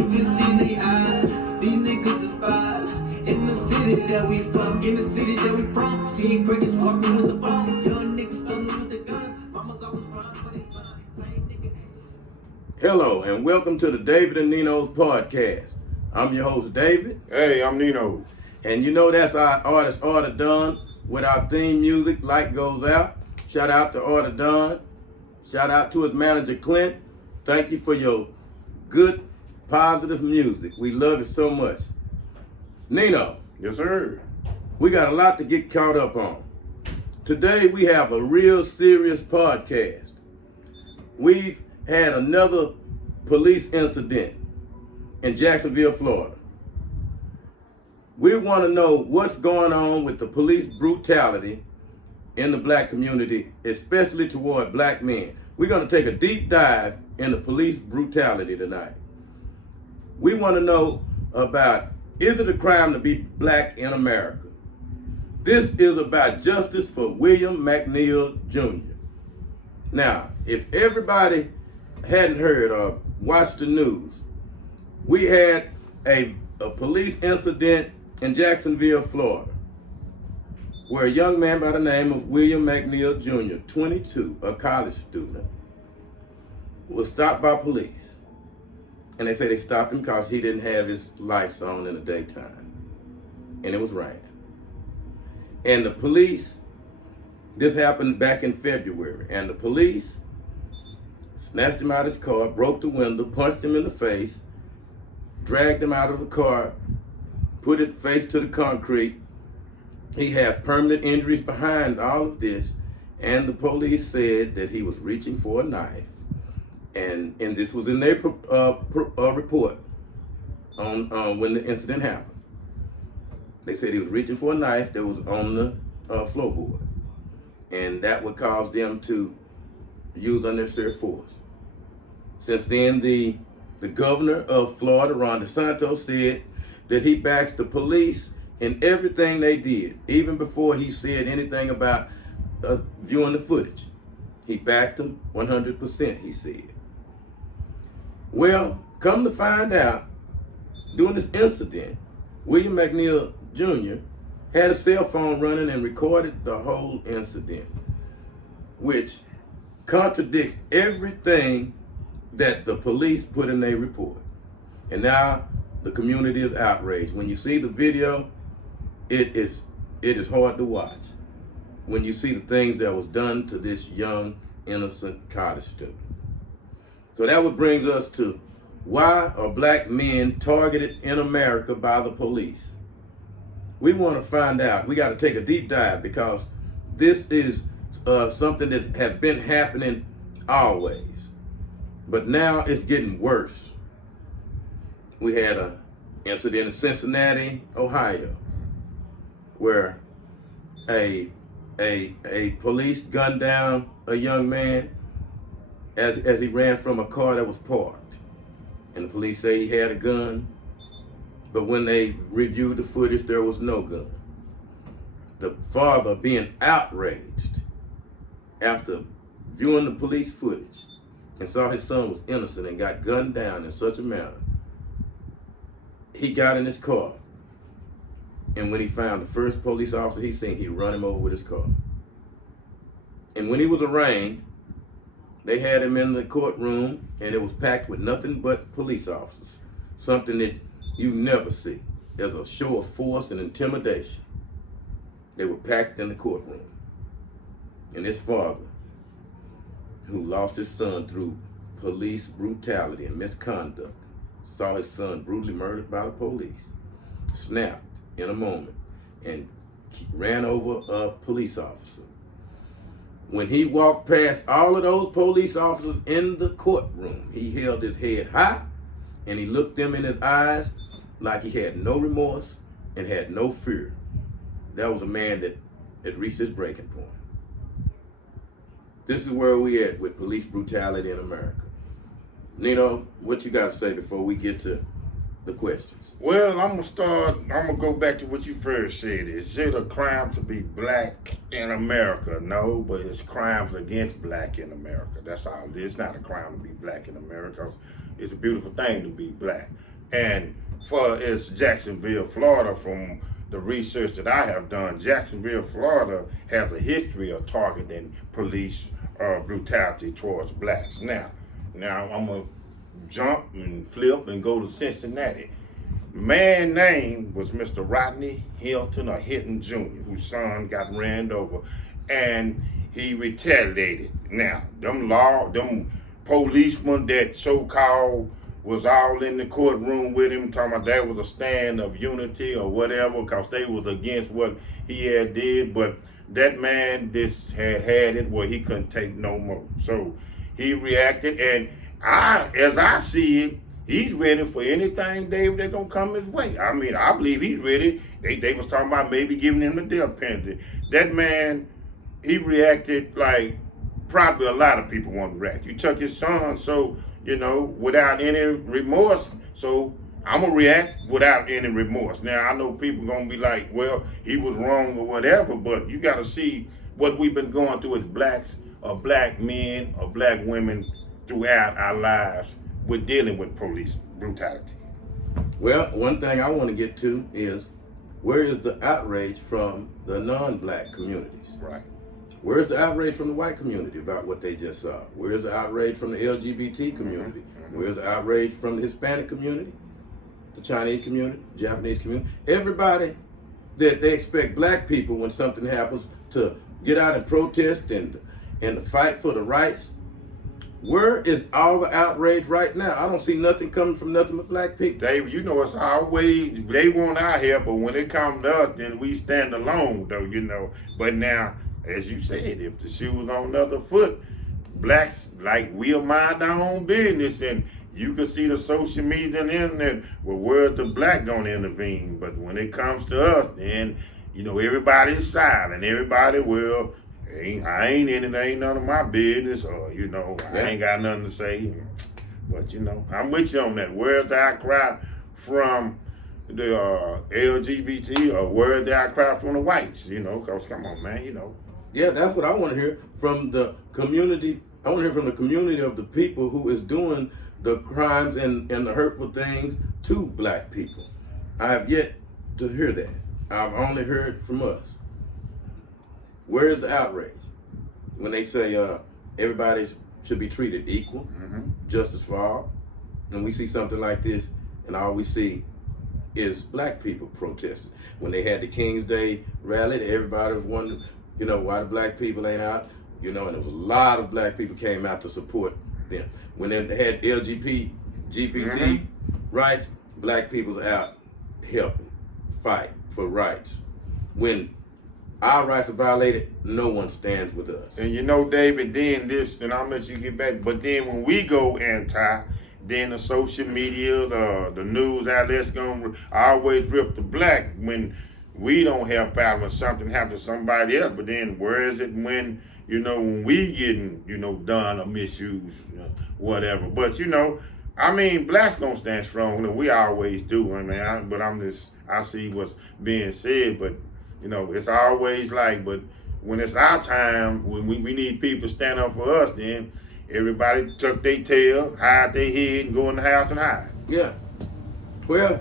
You can see in their eyes, these niggas are spies. In the city that we from, in the city that we from. Seeing crickets walking with the bomb. Young niggas stunning with the guns. Mamas always crying for their son. Same nigga. Hello and welcome to the David and Nino's podcast. I'm your host David. Hey, I'm Nino. And you know that's our artist Order Done with our theme music, Light Goes Out. Shout out to Order Done. Shout out to his manager Clint. Thank you for your good, positive music. We love it so much. Nino. Yes, sir. We got a lot to get caught up on. Today we have a real serious podcast. We've had another police incident in Jacksonville, Florida. We want to know what's going on with the police brutality in the black community, especially toward black men. We're going to take a deep dive into police brutality tonight. We want to know about, is it a crime to be black in America? This is about justice for William McNeil Jr. Now, if everybody hadn't heard or watched the news, we had a police incident in Jacksonville, Florida, where a young man by the name of William McNeil Jr., 22, a college student, was stopped by police. And they say they stopped him because he didn't have his lights on in the daytime. And it was raining. And the police, this happened back in February, and the police snatched him out of his car, broke the window, punched him in the face, dragged him out of the car, put his face to the concrete. He has permanent injuries behind all of this, and the police said that he was reaching for a knife. And this was in their report on when the incident happened. They said he was reaching for a knife that was on the floorboard, and that would cause them to use unnecessary force. Since then, the governor of Florida, Ron DeSantis, said that he backs the police in everything they did, even before he said anything about viewing the footage. He backed them 100%, he said. Well, come to find out, during this incident, William McNeil Jr. had a cell phone running and recorded the whole incident, which contradicts everything that the police put in their report. And now the community is outraged. When you see the video, it is hard to watch. When you see the things that was done to this young, innocent college student. So that what brings us to, why are black men targeted in America by the police? We want to find out. We got to take a deep dive, because this is something that has been happening always. But now it's getting worse. We had an incident in Cincinnati, Ohio, where a police gunned down a young man as he ran from a car that was parked. And the police say he had a gun, but when they reviewed the footage, there was no gun. The father, being outraged after viewing the police footage and saw his son was innocent and got gunned down in such a manner, he got in his car. And when he found the first police officer he seen, he run him over with his car. And when he was arraigned, they had him in the courtroom, and it was packed with nothing but police officers. Something that you never see. There's a show of force and intimidation. They were packed in the courtroom. And his father, who lost his son through police brutality and misconduct, saw his son brutally murdered by the police, snapped in a moment and ran over a police officer. When he walked past all of those police officers in the courtroom, he held his head high and he looked them in his eyes like he had no remorse and had no fear. That was a man that had reached his breaking point. This is where we at with police brutality in America. Nino, what you got to say before we get to the questions? Well, I'm gonna go back to what you first said. Is it a crime to be black in America? No, but it's crimes against black in America. That's all. It's not a crime to be black in America. It's a beautiful thing to be black. And for it's Jacksonville, Florida, from the research that I have done, Jacksonville, Florida has a history of targeting police brutality towards blacks. Now I'm gonna jump and flip and go to Cincinnati. Man name was Mr. Rodney Hilton or Hinton Jr., whose son got ran over, and he retaliated. Now, them policemen that so-called was all in the courtroom with him, talking about that was a stand of unity or whatever, because they was against what he had did, but that man just had it where he couldn't take no more. So he reacted, and as I see it, he's ready for anything, Dave, that's gonna come his way. I mean, I believe he's ready. They was talking about maybe giving him the death penalty. That man, he reacted like probably a lot of people want to react. You took his son, so, without any remorse. So I'm gonna react without any remorse. Now, I know people gonna be like, well, he was wrong or whatever, but you gotta see what we've been going through as blacks, or black men, or black women throughout our lives with dealing with police brutality. Well, one thing I want to get to is, where is the outrage from the non-black communities? Right. Where's the outrage from the white community about what they just saw? Where's the outrage from the LGBT community? Where's the outrage from the Hispanic community, the Chinese community, Japanese community? Everybody that they expect black people, when something happens, to get out and protest and fight for the rights. Where is all the outrage right now? I don't see nothing coming from nothing but black people. Dave, it's always, they want our help, but when it comes to us, then we stand alone, though, But now, as you said, if the shoe was on the other foot, blacks, like, we'll mind our own business, and you can see the social media and the internet, well, where's the black gonna intervene? But when it comes to us, then, everybody's silent. Everybody will, I ain't in it, ain't none of my business, or, I ain't got nothing to say. But, I'm with you on that. Where's the outcry from the LGBT, or where's the outcry from the whites? Because, come on, man, Yeah, that's what I want to hear from the community. I want to hear from the community of the people who is doing the crimes and the hurtful things to black people. I have yet to hear that. I've only heard from us. Where is the outrage when they say everybody should be treated equal, justice for all, and we see something like this, and all we see is black people protesting? When they had the King's Day rally, everybody was wondering, why the black people ain't out, and there was a lot of black people came out to support them. When they had LGBT rights, black people out helping, fight for rights. When our rights are violated, no one stands with us. And David, then this, and I'll let you get back, but then when we go anti, then the social media, the news outlets gonna always rip the black when we don't help out when something happens to somebody else. But then where is it when, when we getting, done or misused, whatever. But, blacks gonna stand strong, and we always do. I see what's being said, but, it's always like, but when it's our time, when we need people to stand up for us, then everybody tuck their tail, hide their head, and go in the house and hide. Yeah. Well,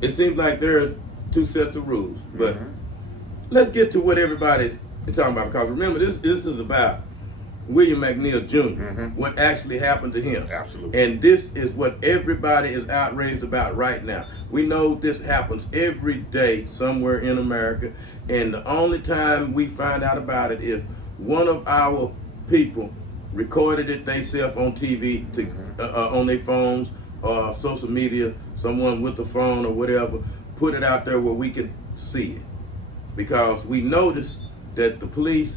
it seems like there's two sets of rules, but let's get to what everybody's talking about, because remember, this is about William McNeil Jr., what actually happened to him. Absolutely. And this is what everybody is outraged about right now. We know this happens every day somewhere in America, and the only time we find out about it is one of our people recorded it themselves on TV, on their phones or social media, someone with the phone or whatever, put it out there where we can see it. Because we noticed that the police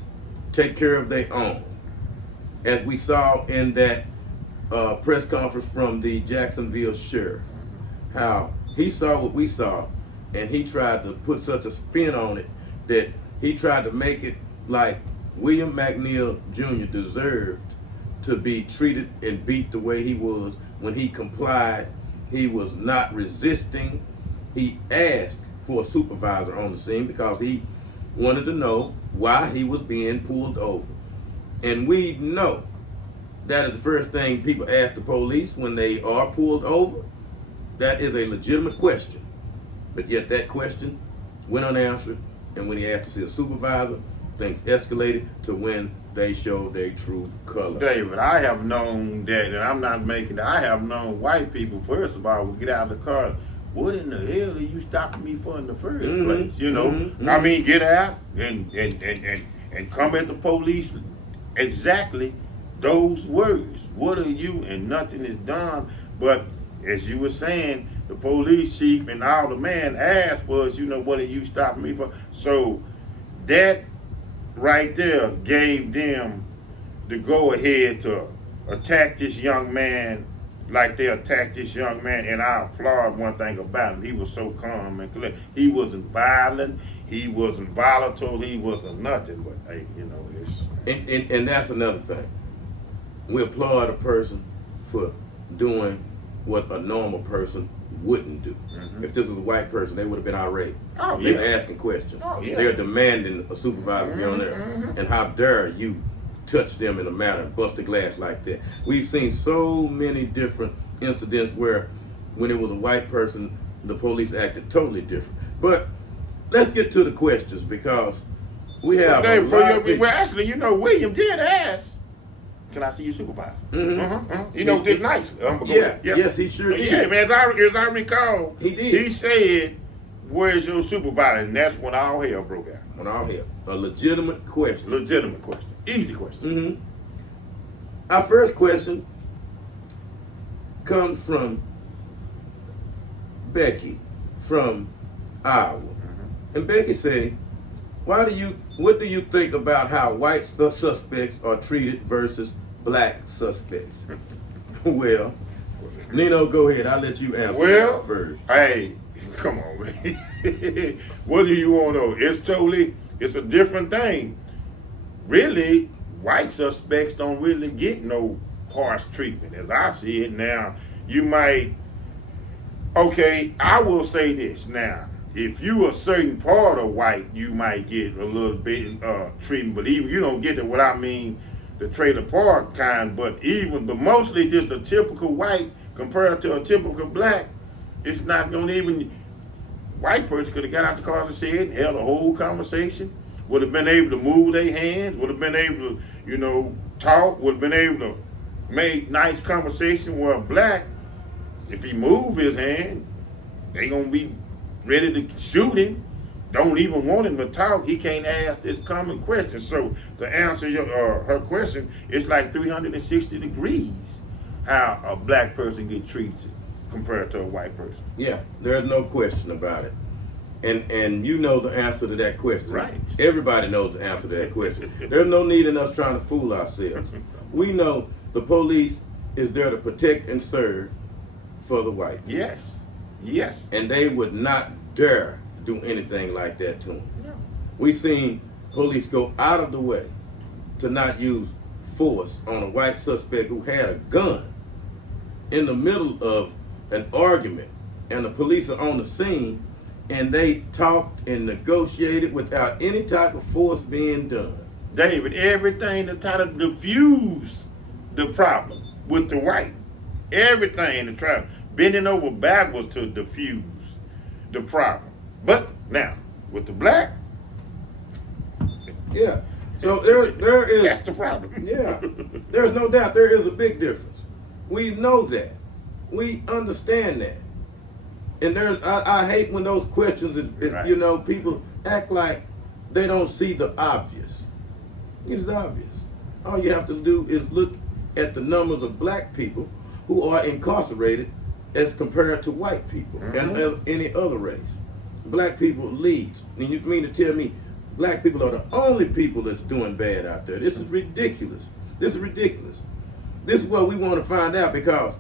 take care of their own. As we saw in that press conference from the Jacksonville sheriff, how he saw what we saw, and he tried to put such a spin on it that he tried to make it like William McNeil Jr. deserved to be treated and beat the way he was when he complied. He was not resisting. He asked for a supervisor on the scene because he wanted to know why he was being pulled over. And we know that is the first thing people ask the police when they are pulled over. That is a legitimate question. But yet that question went unanswered, and when he asked to see a supervisor, things escalated to when they showed their true color. David, I have known that, and I'm not making it. I have known white people, first of all, would get out of the car. What in the hell are you stopping me for in the first place? You know, I mean, get out and come at the police. Exactly those words. What are you? And nothing is done. But as you were saying, the police chief and all the man asked was, you know, what are you stopping me for? So that right there gave them the go ahead to attack this young man like they attacked this young man. And I applaud one thing about him. He was so calm and collected. He wasn't violent. He wasn't volatile. He wasn't nothing. But hey, you know, it's and that's another thing. We applaud a person for doing what a normal person wouldn't do. If this was a white person, they would have been irate. Oh, They're yeah. asking questions. Oh, yeah. They're demanding a supervisor to be on there. And how dare you touch them in a manner and bust the glass like that. We've seen so many different incidents where when it was a white person, the police acted totally different. But let's get to the questions, because we have a lot of people. well, actually, you know, William did ask, can I see your supervisor? You know, just nice. Yes, he sure did. Yeah, man, as I recall, He did. He said, where's your supervisor? And that's when all hell broke out. On our head, a legitimate question. Legitimate question. Easy question. Our first question comes from Becky from Iowa. And Becky said, what do you think about how white suspects are treated versus black suspects? Well, Nino, go ahead. I'll let you answer that first. Hey, come on, man. What do you want to know? It's a different thing. Really, white suspects don't really get no harsh treatment. As I see it now, you might, okay, I will say this now. If you a certain part of white, you might get a little bit treatment, but even you don't get what I mean, the trailer park kind, but mostly just a typical white compared to a typical black, it's not gonna even, white person could have got out the car and said, held a whole conversation, would have been able to move their hands, would have been able to, you know, talk, would have been able to make nice conversation, where black, if he move his hand, they gonna be ready to shoot him, don't even want him to talk. He can't ask this common question. So to answer her question, it's like 360 degrees how a black person get treated compared to a white person. Yeah, there's no question about it. And you know the answer to that question. Right. Everybody knows the answer to that question. There's no need in us trying to fool ourselves. We know the police is there to protect and serve for the white people. Yes. Yes. And they would not dare do anything like that to them. Yeah. We've seen police go out of the way to not use force on a white suspect who had a gun in the middle of an argument, and the police are on the scene, and they talked and negotiated without any type of force being done. David, everything to try to diffuse the problem with the white. Everything to try, bending over backwards to diffuse the problem. But now, with the black, yeah. So there is, that's the problem. yeah, there's no doubt there is a big difference. We know that. We understand that. And I hate when those questions, Right. you know, people act like they don't see the obvious. It is obvious. All you have to do is look at the numbers of black people who are incarcerated as compared to white people and any other race. Black people leads. And you mean to tell me black people are the only people that's doing bad out there? This is ridiculous. This is ridiculous. This is what we want to find out, because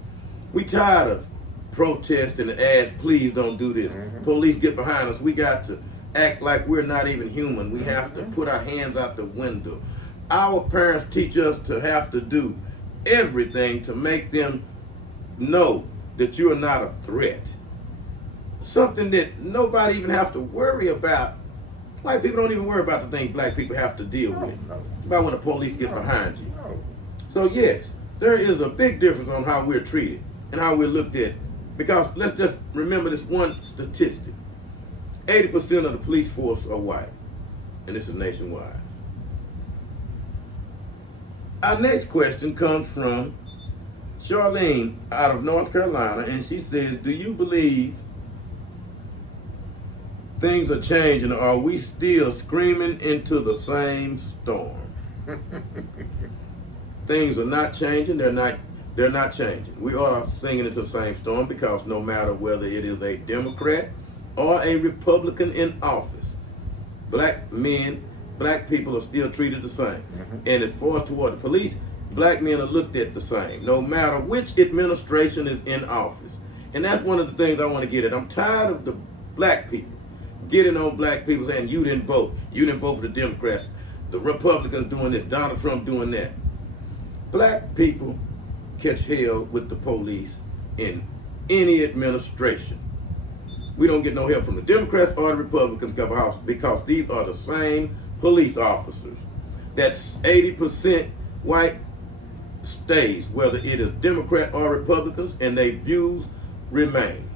we tired of protesting and ask, please don't do this. Police get behind us. We got to act like we're not even human. We have to put our hands out the window. Our parents teach us to have to do everything to make them know that you are not a threat. Something that nobody even have to worry about. White people don't even worry about the things black people have to deal with. No. It's about when the police get behind you. No. So yes, there is a big difference on how we're treated and how we're looked at Because let's just remember this one statistic. 80% of the police force are white, and this is nationwide. Our next question comes from Charlene out of North Carolina, and she says, do you believe things are changing, or are we still screaming into the same storm? Things are not changing. They're not changing. We are singing into the same storm because no matter whether it is a Democrat or a Republican in office, black men, black people are still treated the same. And as far as toward the police, black men are looked at the same, no matter which administration is in office. And that's one of the things I want to get at. I'm tired of the black people getting on black people saying, you didn't vote. You didn't vote for the Democrats. The Republicans doing this, Donald Trump doing that. Black people catch hell with the police in any administration. We don't get no help from the Democrats or the Republicans because these are the same police officers. That's 80% white stays, whether it is Democrat or Republicans, and their views remain.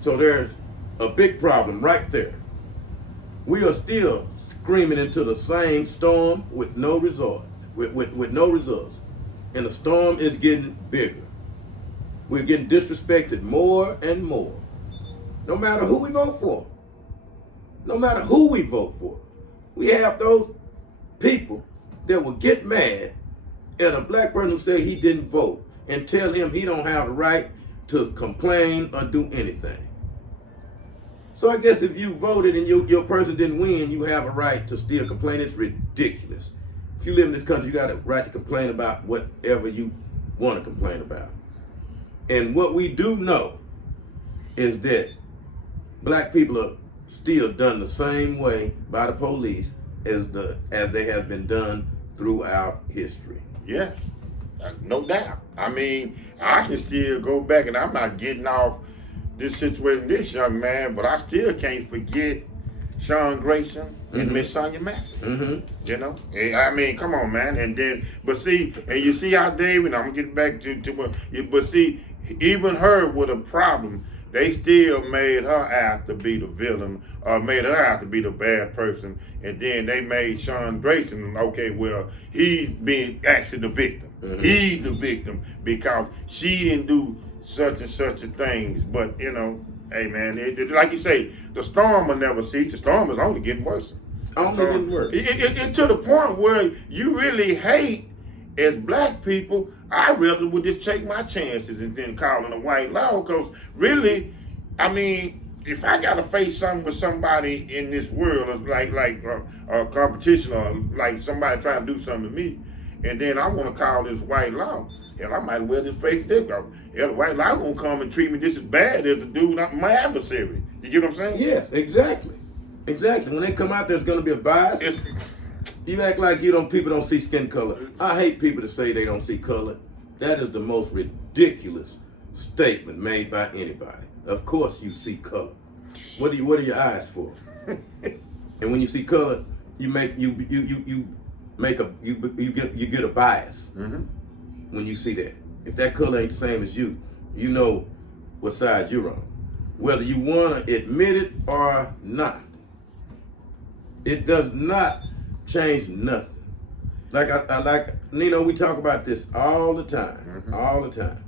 So there's a big problem right there. We are still screaming into the same storm with no result, with no results. And the storm is getting bigger. We're getting disrespected more and more. No matter who we vote for. No matter who we vote for. We have those people that will get mad at a black person who say he didn't vote and tell him he don't have the right to complain or do anything. So I guess if you voted and your person didn't win, you have a right to still complain. It's ridiculous. If you live in this country, you got a right to complain about whatever you want to complain about. And what we do know is that black people are still done the same way by the police as they have been done throughout history. Yes, no doubt. I mean, I can still go back, and I'm not getting off this situation, this young man, but I still can't forget Sean Grayson and Miss Sonia Massey. You know, I mean, come on, man. And then, but see, and you see how David, I'm gonna get back to but see, even her with a problem, they still made her out to be the villain, or made her out to be the bad person, and then they made Sean Grayson, okay, well, he's being actually the victim. He's the victim because she didn't do such and such a things. But you know, hey man, like you say, the storm will never cease. The storm is only getting worse. Getting worse. It's to the point where you really hate, as black people, I rather would just take my chances and then call in a white law, because really, I mean, if I gotta face something with somebody in this world, it's like a competition, or like somebody trying to do something to me, and then I want to call this white law, hell, I might as well just face this. Hell, the white law gonna come and treat me just as bad as the dude, my adversary. You get what I'm saying? Yes, exactly. Exactly. When they come out, there's gonna be a bias. You act like people don't see skin color. I hate people that say they don't see color. That is the most ridiculous statement made by anybody. Of course you see color. What are your eyes for? And when you see color, you get a bias. When you see that. If that color ain't the same as you, you know what side you're on. Whether you want to admit it or not. It does not change nothing. Like Nino, we talk about this all the time. All the time.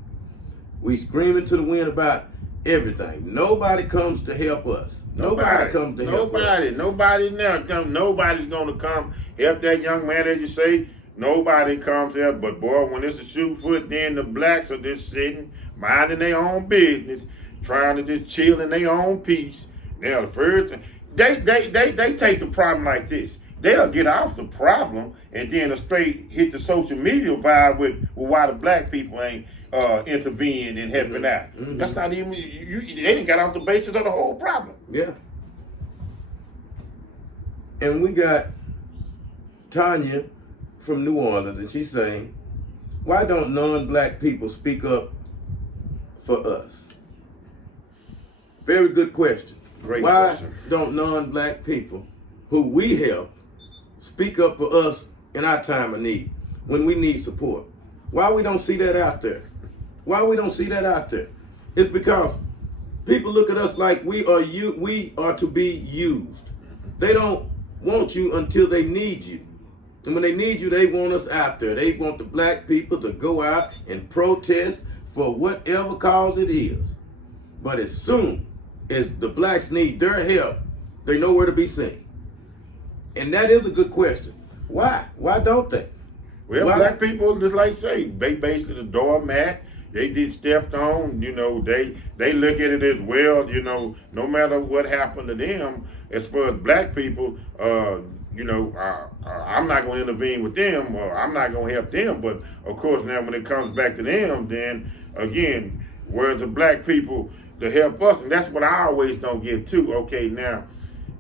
We screaming to the wind about everything. Nobody comes to help us. Nobody comes to help us. Nobody's gonna come help that young man, as you say. Nobody comes there, but boy, when it's a shoot foot, then the blacks are just sitting, minding their own business, trying to just chill in their own peace. Now the first they take the problem like this. They'll get off the problem and then straight hit the social media vibe with why the black people ain't intervened and helping out. That's not even, they didn't got off the basis of the whole problem. Yeah. And we got Tanya from New Orleans, and she's saying, why don't non-black people speak up for us? Very good question. Great Why question. don't non-black people who we help speak up for us in our time of need, when we need support? Why we don't see that out there? Why we don't see that out there? It's because people look at us like we are to be used. They don't want you until they need you. And when they need you, they want us out there. They want the black people to go out and protest for whatever cause it is. But as soon as the blacks need their help, they know where to be seen. And that is a good question. Why? Why don't they? Well, Why? black people, just like say, they basically the doormat. They get stepped on. You know, they look at it as well. You know, no matter what happened to them, as far as black people, you know, I'm not going to intervene with them, or I'm not going to help them. But of course, now when it comes back to them, then again, where's the black people to help us? And that's what I always don't get too. Okay, now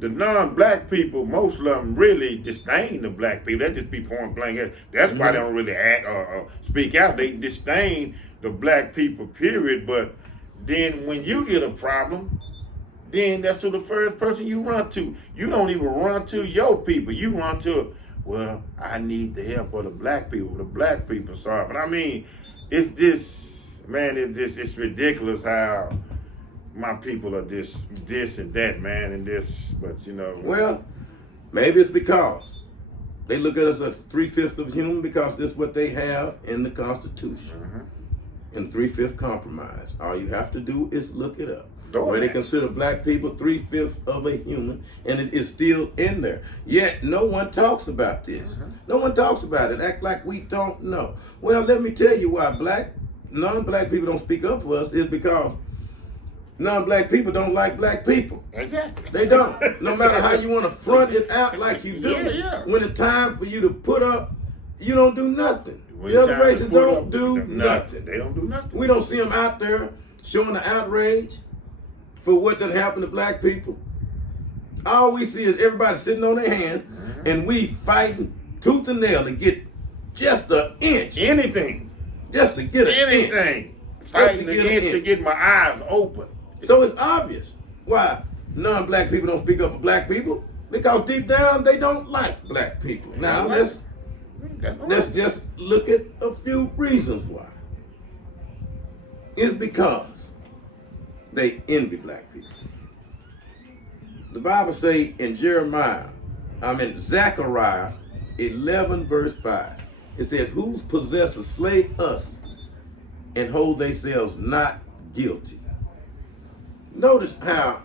the non-black people, most of them really disdain the black people. That just be point blank. That's why they don't really act or speak out. They disdain the black people, period. But then when you get a problem, then that's who the first person you run to. You don't even run to your people. You run to, well, I need the help of the black people. The black people, sorry. But I mean, it's just, man, it's ridiculous how my people are this and that, man, and this, but you know. Well, maybe it's because they look at us as 3/5 of human, because this is what they have in the Constitution. And 3/5 compromise. All you have to do is look it up. Where they consider black people 3/5 of a human, and it is still in there. Yet no one talks about this. No one talks about it. Act like we don't know. Well, let me tell you why non-black people don't speak up for us is because non-black people don't like black people. Exactly. They don't. No matter how you want to front it out like you do, when it's time for you to put up, you don't do nothing. The other races don't do nothing. They don't do nothing. We don't see them out there showing the outrage for what done happened to black people. All we see is everybody sitting on their hands, and we fighting tooth and nail to get just an inch. Anything. Just to get an inch. Anything. Fighting against to get my eyes open. So it's obvious why non-black people don't speak up for black people, because deep down they don't like black people. Now let's just look at a few reasons why. It's because they envy black people. The Bible say in Zechariah 11 verse 5, it says, whose possessors slay us and hold themselves not guilty. Notice how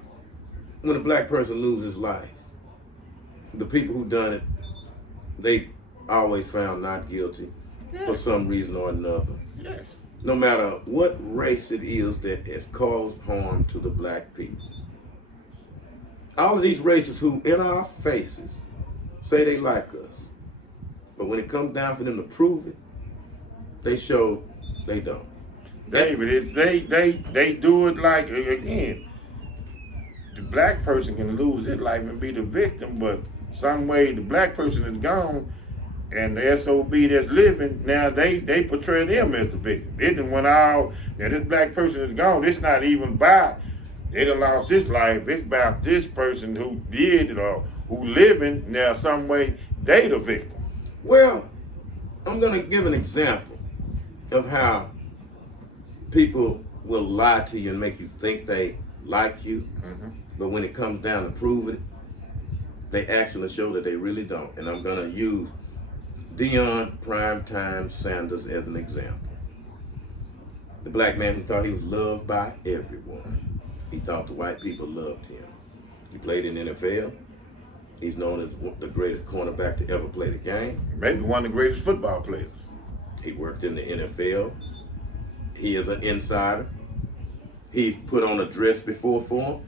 when a black person loses life, the people who done it, they always found not guilty for some reason or another. Yes. No matter what race it is that has caused harm to the black people. All of these races who in our faces say they like us, but when it comes down for them to prove it, they show they don't. David, it's they do it like, again, the black person can lose his life and be the victim, but some way the black person is gone, and the SOB that's living, now they portray them as the victim. It done went out, now this black person is gone. It's not even about, they done lost his life. It's about this person who did it or who living, now some way they the victim. Well, I'm going to give an example of how people will lie to you and make you think they like you, but when it comes down to prove it, they actually show that they really don't. And I'm going to use Deion Primetime Sanders as an example. The black man who thought he was loved by everyone. He thought the white people loved him. He played in the NFL. He's known as the greatest cornerback to ever play the game. Maybe one of the greatest football players. He worked in the NFL. He is an insider. He put on a dress before for him.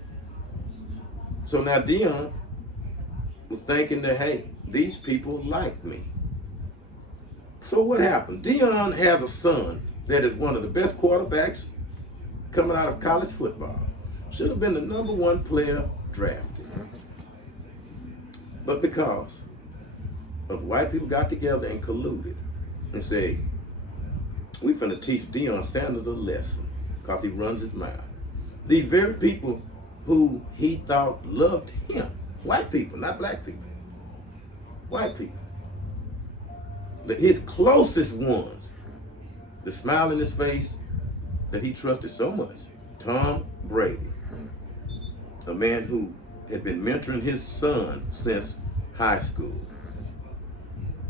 So now Deion was thinking that, hey, these people like me. So what happened? Deion has a son that is one of the best quarterbacks coming out of college football. Should have been the #1 player drafted. But because of white people got together and colluded and said, we finna teach Deion Sanders a lesson because he runs his mouth. These very people who he thought loved him, white people, not black people, white people, his closest ones, the smile in his face that he trusted so much, Tom Brady, a man who had been mentoring his son since high school,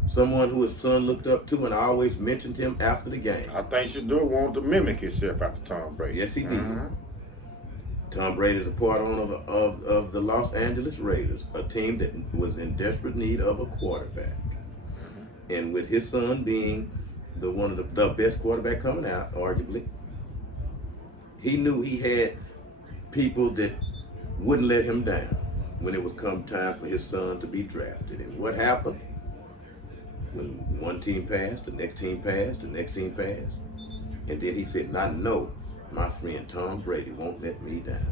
someone who his son looked up to and always mentioned him after the game. I think Shador wanted to mimic himself after Tom Brady. Yes, he did. Tom Brady is a part owner of the Los Angeles Raiders, a team that was in desperate need of a quarterback. And with his son being one of the best quarterback coming out, arguably, he knew he had people that wouldn't let him down when it was come time for his son to be drafted. And what happened? When one team passed, the next team passed, the next team passed. And then he said, I know my friend Tom Brady won't let me down.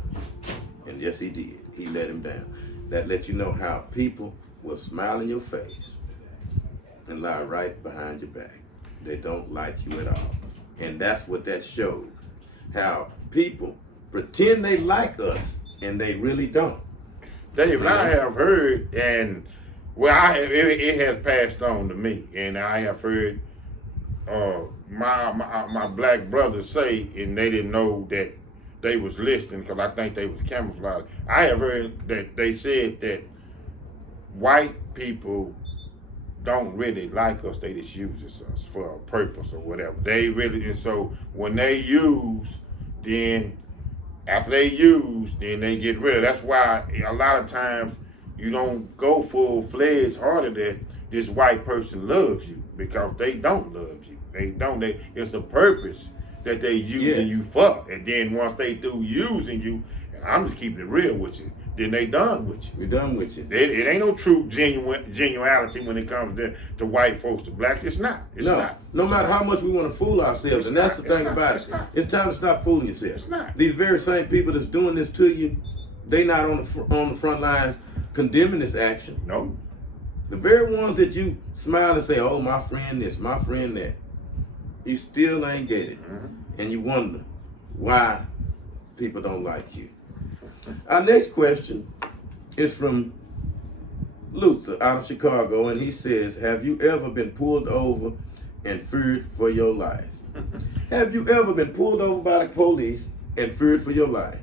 And yes, he did. He let him down. That lets you know how people will smile in your face and lie right behind your back. They don't like you at all. And that's what that showed. How people pretend they like us and they really don't. David, I have heard, and it has passed on to me, and I have heard my black brothers say, and they didn't know that they was listening because I think they was camouflaged. I have heard that they said that white people don't really like us, they just use us for a purpose or whatever. They really, and so when they use, then after they use, then they get rid of. That's why a lot of times you don't go full-fledged harder that this white person loves you, because they don't love you. They don't. It's a purpose that they using you for. And then once they do using you, and I'm just keeping it real with you, then they done with you. We're done with you. It ain't no true genuality when it comes to white folks, to blacks. It's not. It's not. No matter how much we want to fool ourselves, and that's the thing about it. It's time to stop fooling yourself. It's not. These very same people that's doing this to you, they not on the front lines condemning this action. No. The very ones that you smile and say, oh, my friend this, my friend that, you still ain't get it. And you wonder why people don't like you. Our next question is from Luther out of Chicago, and he says, have you ever been pulled over and feared for your life? Have you ever been pulled over by the police and feared for your life?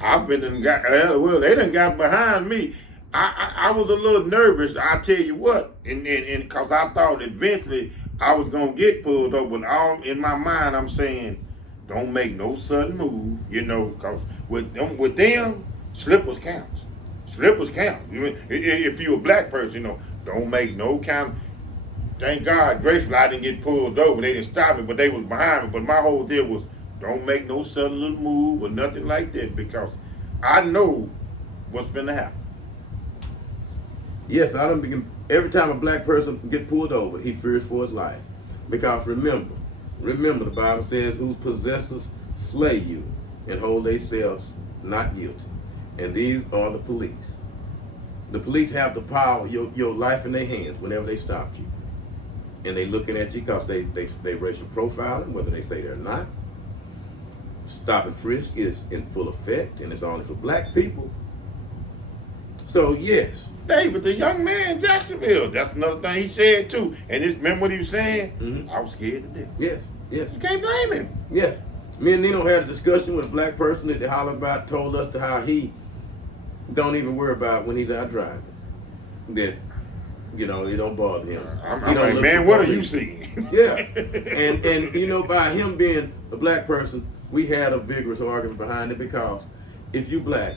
I've been and got, well, they done got behind me. I was a little nervous, I tell you what, and because I thought eventually I was gonna get pulled over, but all in my mind I'm saying, don't make no sudden move, because with them, slippers counts. Slippers count. If you're a black person, don't make no count. Thank God, gracefully I didn't get pulled over. They didn't stop me, but they was behind me. But my whole deal was, don't make no sudden little move or nothing like that, because I know what's finna happen. Yes, every time a black person get pulled over, he fears for his life. Because remember, the Bible says, whose possessors slay you and hold themselves not guilty. And these are the police. The police have the power, your life in their hands whenever they stop you. And they looking at you because they racial profiling, whether they say they're not. Stop and frisk is in full effect, and it's only for black people. So yes. David, the young man in Jacksonville, that's another thing he said too. And remember what he was saying? I was scared to death. Yes. You can't blame him. Yes. Me and Nino had a discussion with a black person that they hollered about, told us to how he don't even worry about when he's out driving. That, it don't bother him. I'm like, man, what are you seeing? Yeah. And by him being a black person, we had a vigorous argument behind it, because if you black,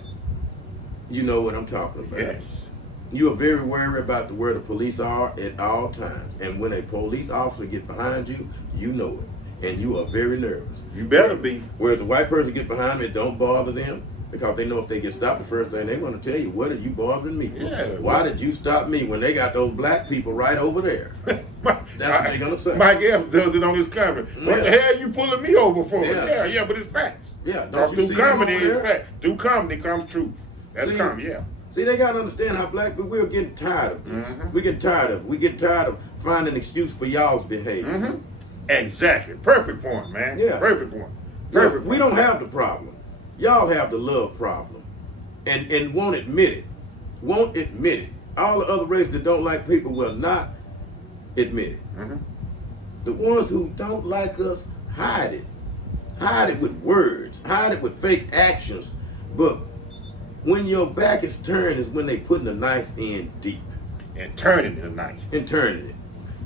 you know what I'm talking about. Yes. You are very wary about where the police are at all times. And when a police officer get behind you, you know it. And you are very nervous. You better be. Whereas a white person get behind me, it don't bother them, because they know if they get stopped, the first thing they're going to tell you, what are you bothering me for? Yeah, Why did you stop me when they got those black people right over there? That's what they're going to say. Mike Evans does it on his camera. What the hell are you pulling me over for? Yeah, but it's facts. Yeah, because through comedy, it's fact. Through comedy comes truth. That's comedy, yeah. See, they got to understand how black people, we're getting tired of this. We get tired of finding an excuse for y'all's behavior. Exactly. Perfect point, man. Yeah. Perfect point. Perfect. We don't have the problem. Y'all have the love problem. And won't admit it. Won't admit it. All the other races that don't like people will not admit it. The ones who don't like us, hide it. hide it with words, hide it with fake actions, but when your back is turned is when they putting the knife in deep. And turning the knife. And turning it.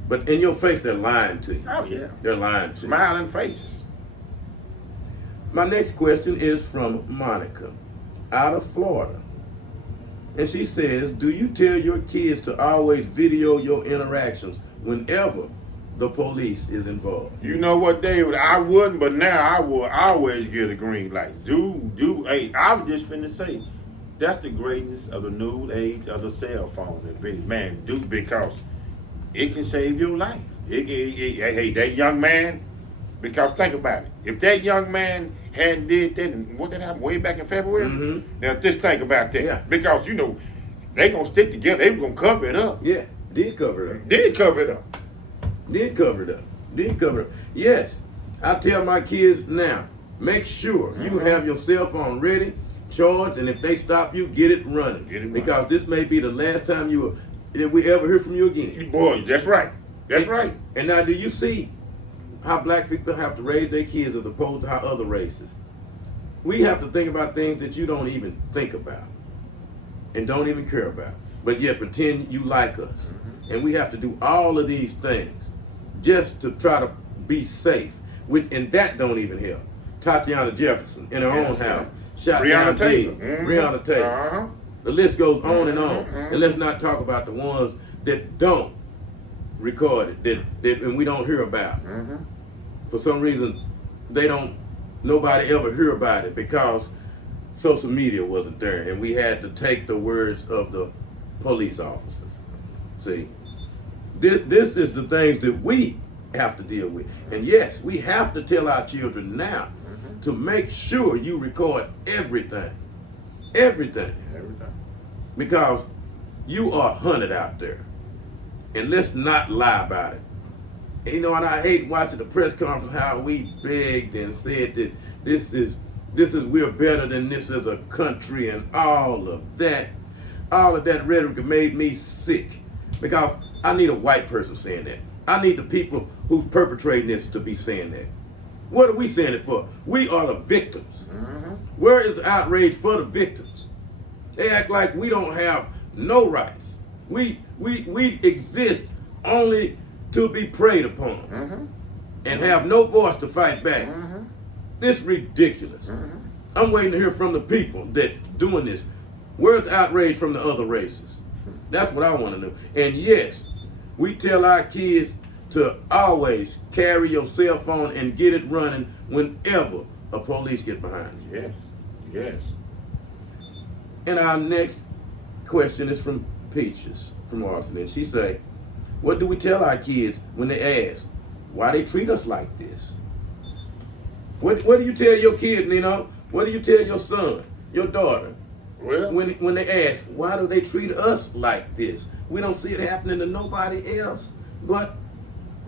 But in your face, they're lying to you. Oh, yeah. They're lying to you. Smiling faces. My next question is from Monica out of Florida. And she says, do you tell your kids to always video your interactions whenever the police is involved? You know what, David? I wouldn't, but now I will always get a green light. Hey, I was just finna say, that's the greatness of the new age of the cell phone. Man, because it can save your life. Hey, that young man, because think about it. If that young man hadn't did that, and what did happen way back in February? Mm-hmm. Now just think about that. Yeah. Because, they gonna stick together. They were gonna cover it up. Yeah, did cover it up. Did cover it up. Did cover it up. Did cover it up. Yes, I tell my kids now, make sure you have your cell phone ready, charged, and if they stop you, get it running. Get it running. Because this may be the last time if we ever hear from you again. Boy, that's right. That's right. And now, do you see how black people have to raise their kids as opposed to how other races? We have to think about things that you don't even think about and don't even care about, but yet pretend you like us. And we have to do all of these things just to try to be safe, and that don't even help. Tatiana Jefferson in her own house shot down Breonna Taylor. Breonna Taylor. The list goes on and on. And let's not talk about the ones that don't record it, and we don't hear about. For some reason, nobody ever hear about it because social media wasn't there, and we had to take the words of the police officers. See, this is the things that we have to deal with. And yes, we have to tell our children now to make sure you record everything. Everything. Because you are hunted out there. And let's not lie about it. And I hate watching the press conference how we begged and said that this is we're better than this as a country, and all of that rhetoric made me sick. Because I need a white person saying that. I need the people who's perpetrating this to be saying that. What are we saying it for? We are the victims. Where is the outrage for the victims? They act like we don't have no rights. We exist only to be preyed upon and have no voice to fight back. This is ridiculous. I'm waiting to hear from the people that doing this. Where's the outrage from the other races? That's what I want to know. And yes, we tell our kids to always carry your cell phone and get it running whenever a police get behind you. Yes. And our next question is from Peaches from Austin. And she say, what do we tell our kids when they ask why they treat us like this? What do you tell your kid, Nino? What do you tell your son, your daughter? Well, when they ask, why do they treat us like this? We don't see it happening to nobody else but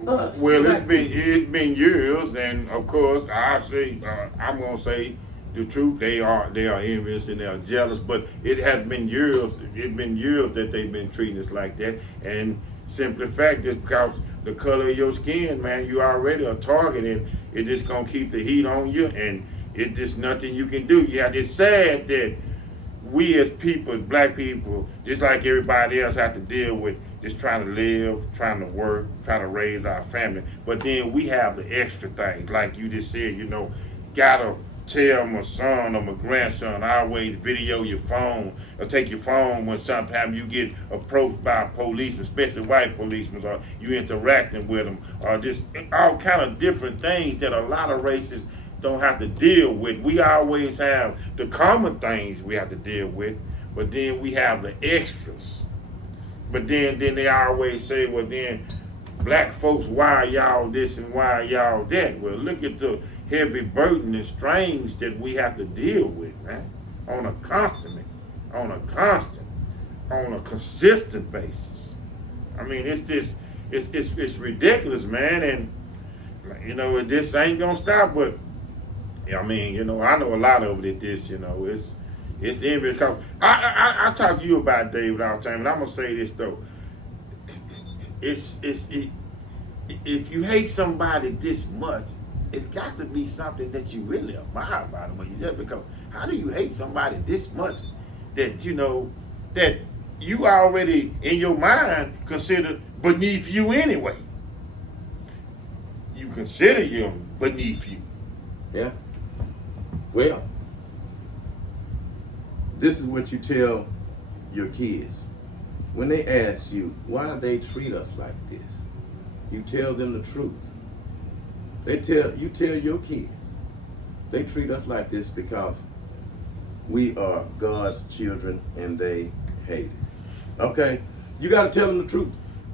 us. Well, it's been years, and of course, I'm gonna say the truth. They are envious and they are jealous, but it has been years. It's been years that they've been treating us like that, and simply fact is because the color of your skin, man, you already a target, and it just gonna keep the heat on you, and it's just nothing you can do. Yeah, it's sad that we as people, as black people, just like everybody else, have to deal with just trying to live, trying to work, trying to raise our family. But then we have the extra things, like you just said, gotta tell my son or my grandson, always video your phone, or take your phone when sometimes you get approached by a policeman, especially white policemen, or you interacting with them, or just all kind of different things that a lot of races don't have to deal with. We always have the common things we have to deal with, but then we have the extras. But then they always say, well, then black folks, why are y'all this and why are y'all that? Well, look at the heavy burden and strains that we have to deal with, man, on a consistent basis. I mean, it's ridiculous, man, and this ain't gonna stop. But I mean, I know a lot of it. It's envy, because I talk to you about David all the time, and I'm gonna say this though. If you hate somebody this much, it's got to be something that you really admire about them when you just because how do you hate somebody this much that you know that you already in your mind consider beneath you anyway? You consider him beneath you. Yeah. Well, this is what you tell your kids. When they ask you why they treat us like this, you tell them the truth. You tell your kids, they treat us like this because we are God's children and they hate it. Okay? You got to tell them the truth.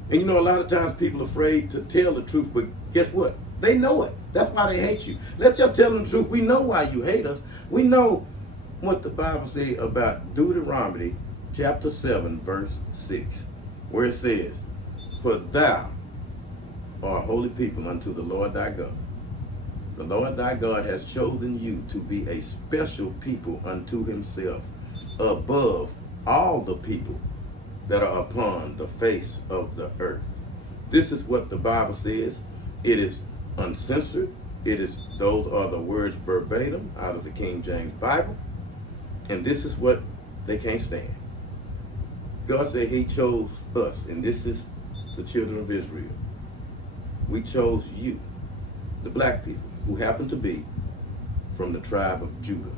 And you know, a lot of times people are afraid to tell the truth, but guess what? They know it. That's why they hate you. Let's just tell them the truth. We know why you hate us. We know what the Bible says about Deuteronomy chapter 7, verse 6, where it says, "For thou art a holy people unto the Lord thy God. The Lord thy God has chosen you to be a special people unto himself, above all the people that are upon the face of the earth." This is what the Bible says. It is uncensored. Those are the words verbatim out of the King James Bible. And this is what they can't stand. God said he chose us, and this is the children of Israel. We chose you, the black people, who happen to be from the tribe of Judah.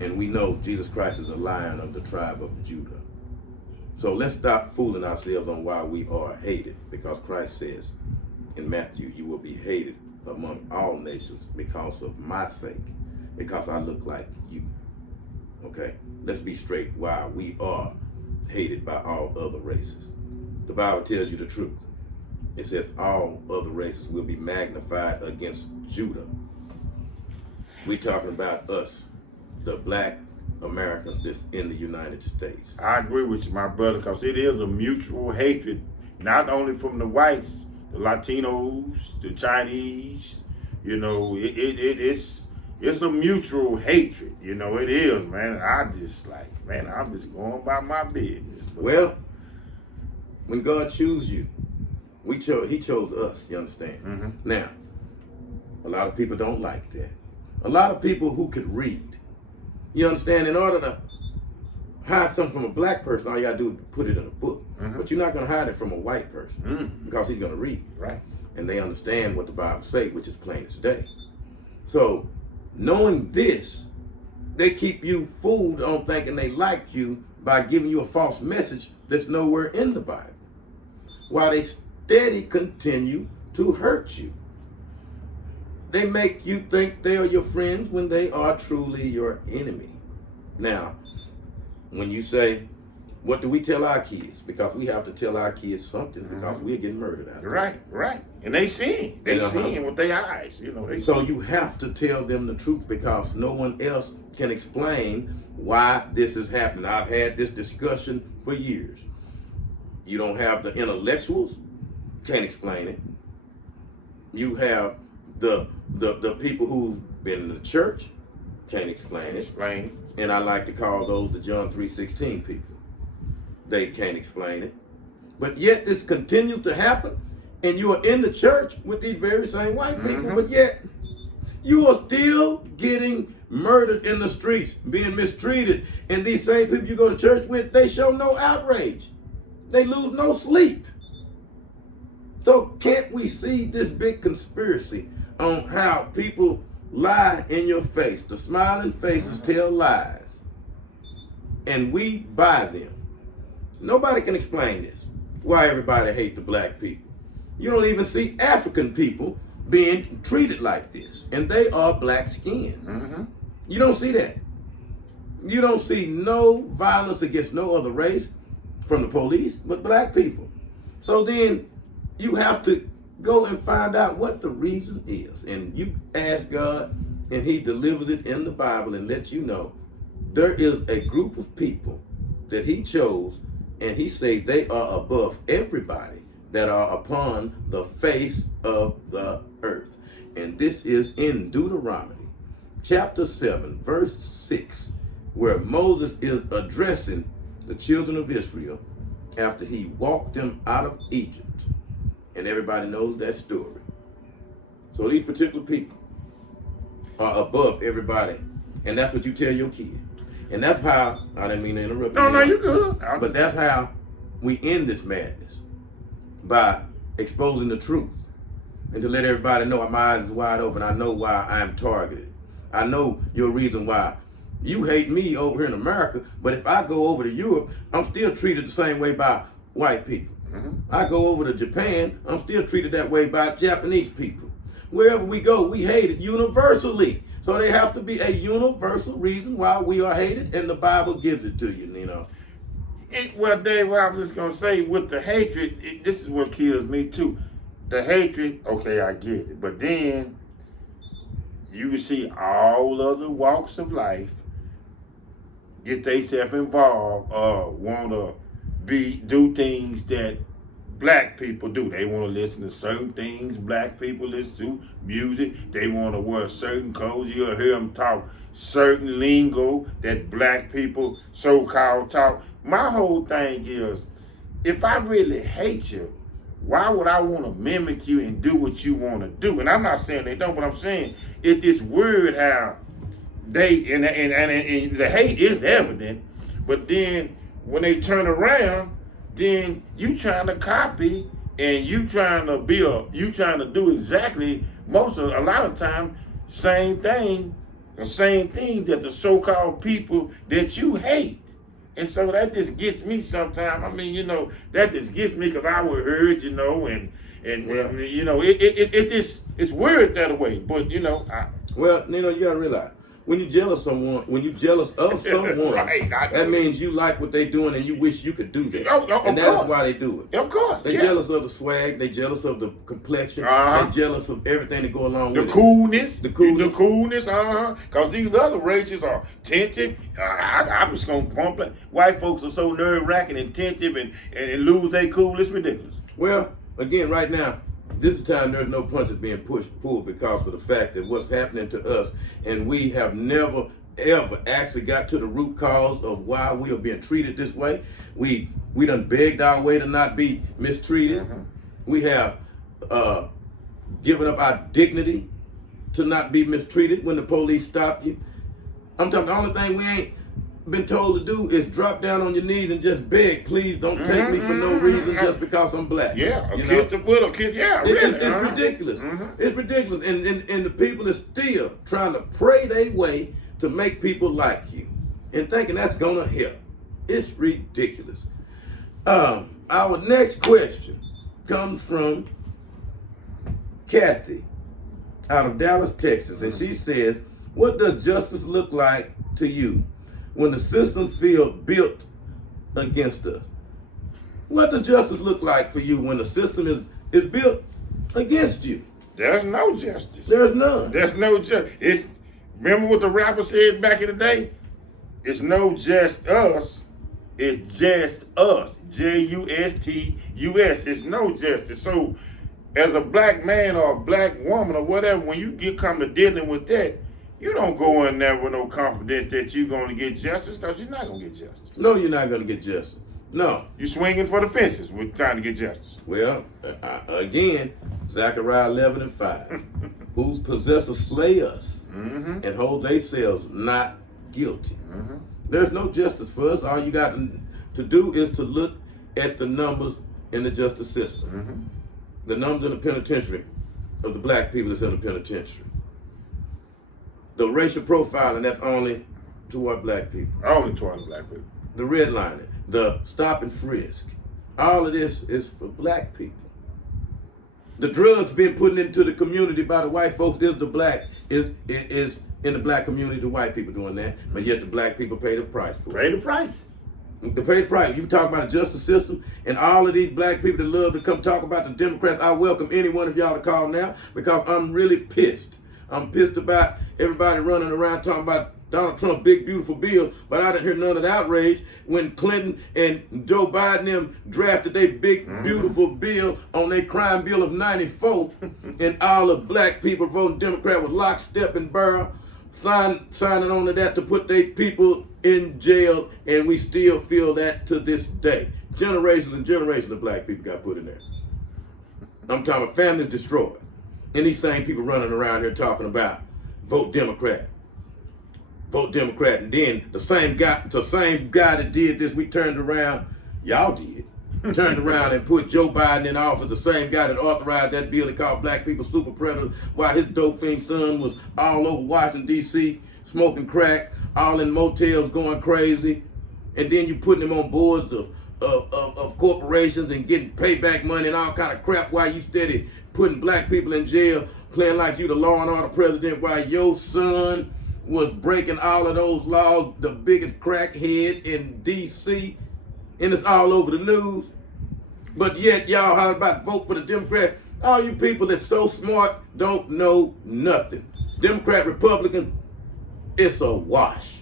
And we know Jesus Christ is a lion of the tribe of Judah. So let's stop fooling ourselves on why we are hated, because Christ says in Matthew, you will be hated among all nations because of my sake, because I look like you. Okay? Let's be straight why we are hated by all other races. The Bible tells you the truth. It says all other races will be magnified against Judah. We're talking about us, the black Americans that's in the United States. I agree with you, my brother, because it is a mutual hatred, not only from the whites, the Latinos, the Chinese. You know, it's a mutual hatred. You know, it is, man. I'm just going by my business. Well, when God chose you, he chose us, you understand? Mm-hmm. Now, a lot of people don't like that. A lot of people who could read, you understand, in order to hide something from a black person, all you gotta do is put it in a book. Mm-hmm. But you're not gonna hide it from a white person because he's gonna read. Right. And they understand what the Bible says, which is plain as day. So, knowing this, they keep you fooled on thinking they like you by giving you a false message that's nowhere in the Bible, while they steady continue to hurt you. They make you think they are your friends when they are truly your enemy. Now, when you say, what do we tell our kids? Because we have to tell our kids something, because we're getting murdered out there. Right. And they seeing with their eyes, you know. So you have to tell them the truth, because no one else can explain why this is happening. I've had this discussion for years. You don't have the intellectuals, can't explain it. You have the people who've been in the church, can't explain it. And I like to call those the John 3:16 people. They can't explain it. But yet this continues to happen, and you are in the church with these very same white people, but yet you are still getting murdered in the streets, being mistreated, and these same people you go to church with, they show no outrage. They lose no sleep. So can't we see this big conspiracy on how people lie in your face? The smiling faces tell lies, and we buy them. Nobody can explain this, why everybody hate the black people. You don't even see African people being treated like this, and they are black skinned. You don't see that. You don't see no violence against no other race from the police but black people. So then you have to go and find out what the reason is, and you ask God, and he delivers it in the Bible and lets you know there is a group of people that he chose, and he say they are above everybody that are upon the face of the earth. And this is in Deuteronomy chapter 7 verse 6, where Moses is addressing the children of Israel after he walked them out of Egypt. And everybody knows that story. So these particular people are above everybody. And that's what you tell your kid. And that's how, I didn't mean to interrupt you. No, you good. But that's how we end this madness. By exposing the truth. And to let everybody know my eyes is wide open. I know why I'm targeted. I know your reason why. You hate me over here in America, but if I go over to Europe, I'm still treated the same way by white people. I go over to Japan, I'm still treated that way by Japanese people. Wherever we go, we hated universally. So there has to be a universal reason why we are hated, and the Bible gives it to you, you know. Well, Dave, what I was just going to say, with the hatred, this is what kills me too. The hatred, okay, I get it. But then you can see all other walks of life get themselves involved, want to do things that black people do. They want to listen to certain things black people listen to, music. They want to wear certain clothes. You'll hear them talk certain lingo that black people so-called talk. My whole thing is, if I really hate you, why would I want to mimic you and do what you want to do? And I'm not saying they don't, but I'm saying it's this weird how they, and the hate is evident, but then when they turn around, then you trying to copy and you trying to do exactly a lot of time, same thing that the so-called people that you hate. And so that just gets me sometimes. I mean, you know, that just gets me because I was hurt, you know, and you know, it's weird that way. But you know, well, you know, you gotta realize when you're jealous of someone, right, that means you like what they're doing and you wish you could do that. And that's why they do it. Of course. They're jealous of the swag, they're jealous of the complexion, they're jealous of everything that go along with coolness. The coolness. Because these other races are tentative. I'm just going to pump it. White folks are so nerve-wracking and tentative and lose their cool. It's ridiculous. Well, again, right now, this is time there's no punches being pulled because of the fact that what's happening to us, and we have never ever actually got to the root cause of why we are being treated this way. We done begged our way to not be mistreated. We have given up our dignity to not be mistreated when the police stop you. I'm talking, the only thing we ain't been told to do is drop down on your knees and just beg, please don't take me for no reason just because I'm black. Yeah, kiss the foot or kiss, yeah. It's ridiculous. It's ridiculous. And the people are still trying to pray their way to make people like you and thinking that's gonna help. It's ridiculous. Our next question comes from Kathy out of Dallas, Texas, and she says, what does justice look like to you when the system feels built against us? What does justice look like for you when the system is built against you? There's no justice. There's none. There's no justice. Remember what the rapper said back in the day? It's no just us. It's just us. Justus. It's no justice. So as a black man or a black woman or whatever, when you come to dealing with that, you don't go in there with no confidence that you're going to get justice, because you're not going to get justice. No, you're not going to get justice. No. You're swinging for the fences with trying to get justice. Well, again, Zechariah 11:5. Whose possessors slay us and hold themselves not guilty. There's no justice for us. All you got to do is to look at the numbers in the justice system. The numbers in the penitentiary of the black people that's in the penitentiary. The racial profiling, that's only toward black people. Only toward black people. The redlining, the stop and frisk. All of this is for black people. The drugs being put into the community by the white folks is in the black community, the white people doing that, but yet the black people pay the price for it. Pay the price. They pay the price. You talk about the justice system and all of these black people that love to come talk about the Democrats. I welcome any one of y'all to call now because I'm really pissed. I'm pissed about everybody running around talking about Donald Trump's big, beautiful bill, but I didn't hear none of the outrage when Clinton and Joe Biden them drafted their big, beautiful bill on their crime bill of 94, and all the black people voting Democrat with lockstep and barrel, signing on to that to put their people in jail, and we still feel that to this day. Generations and generations of black people got put in there. I'm talking about families destroyed. And these same people running around here talking about vote Democrat. Vote Democrat. And then the same guy that did this, we turned around, y'all did, turned around and put Joe Biden in office, the same guy that authorized that bill that called black people super predators, while his dope fiend son was all over Washington, D.C., smoking crack, all in motels going crazy. And then you putting him on boards of corporations and getting payback money and all kind of crap while you steady putting black people in jail, playing like you the law and order president while your son was breaking all of those laws, the biggest crackhead in D.C., and it's all over the news. But yet y'all how about vote for the Democrat? All you people that's so smart don't know nothing. Democrat, Republican, it's a wash.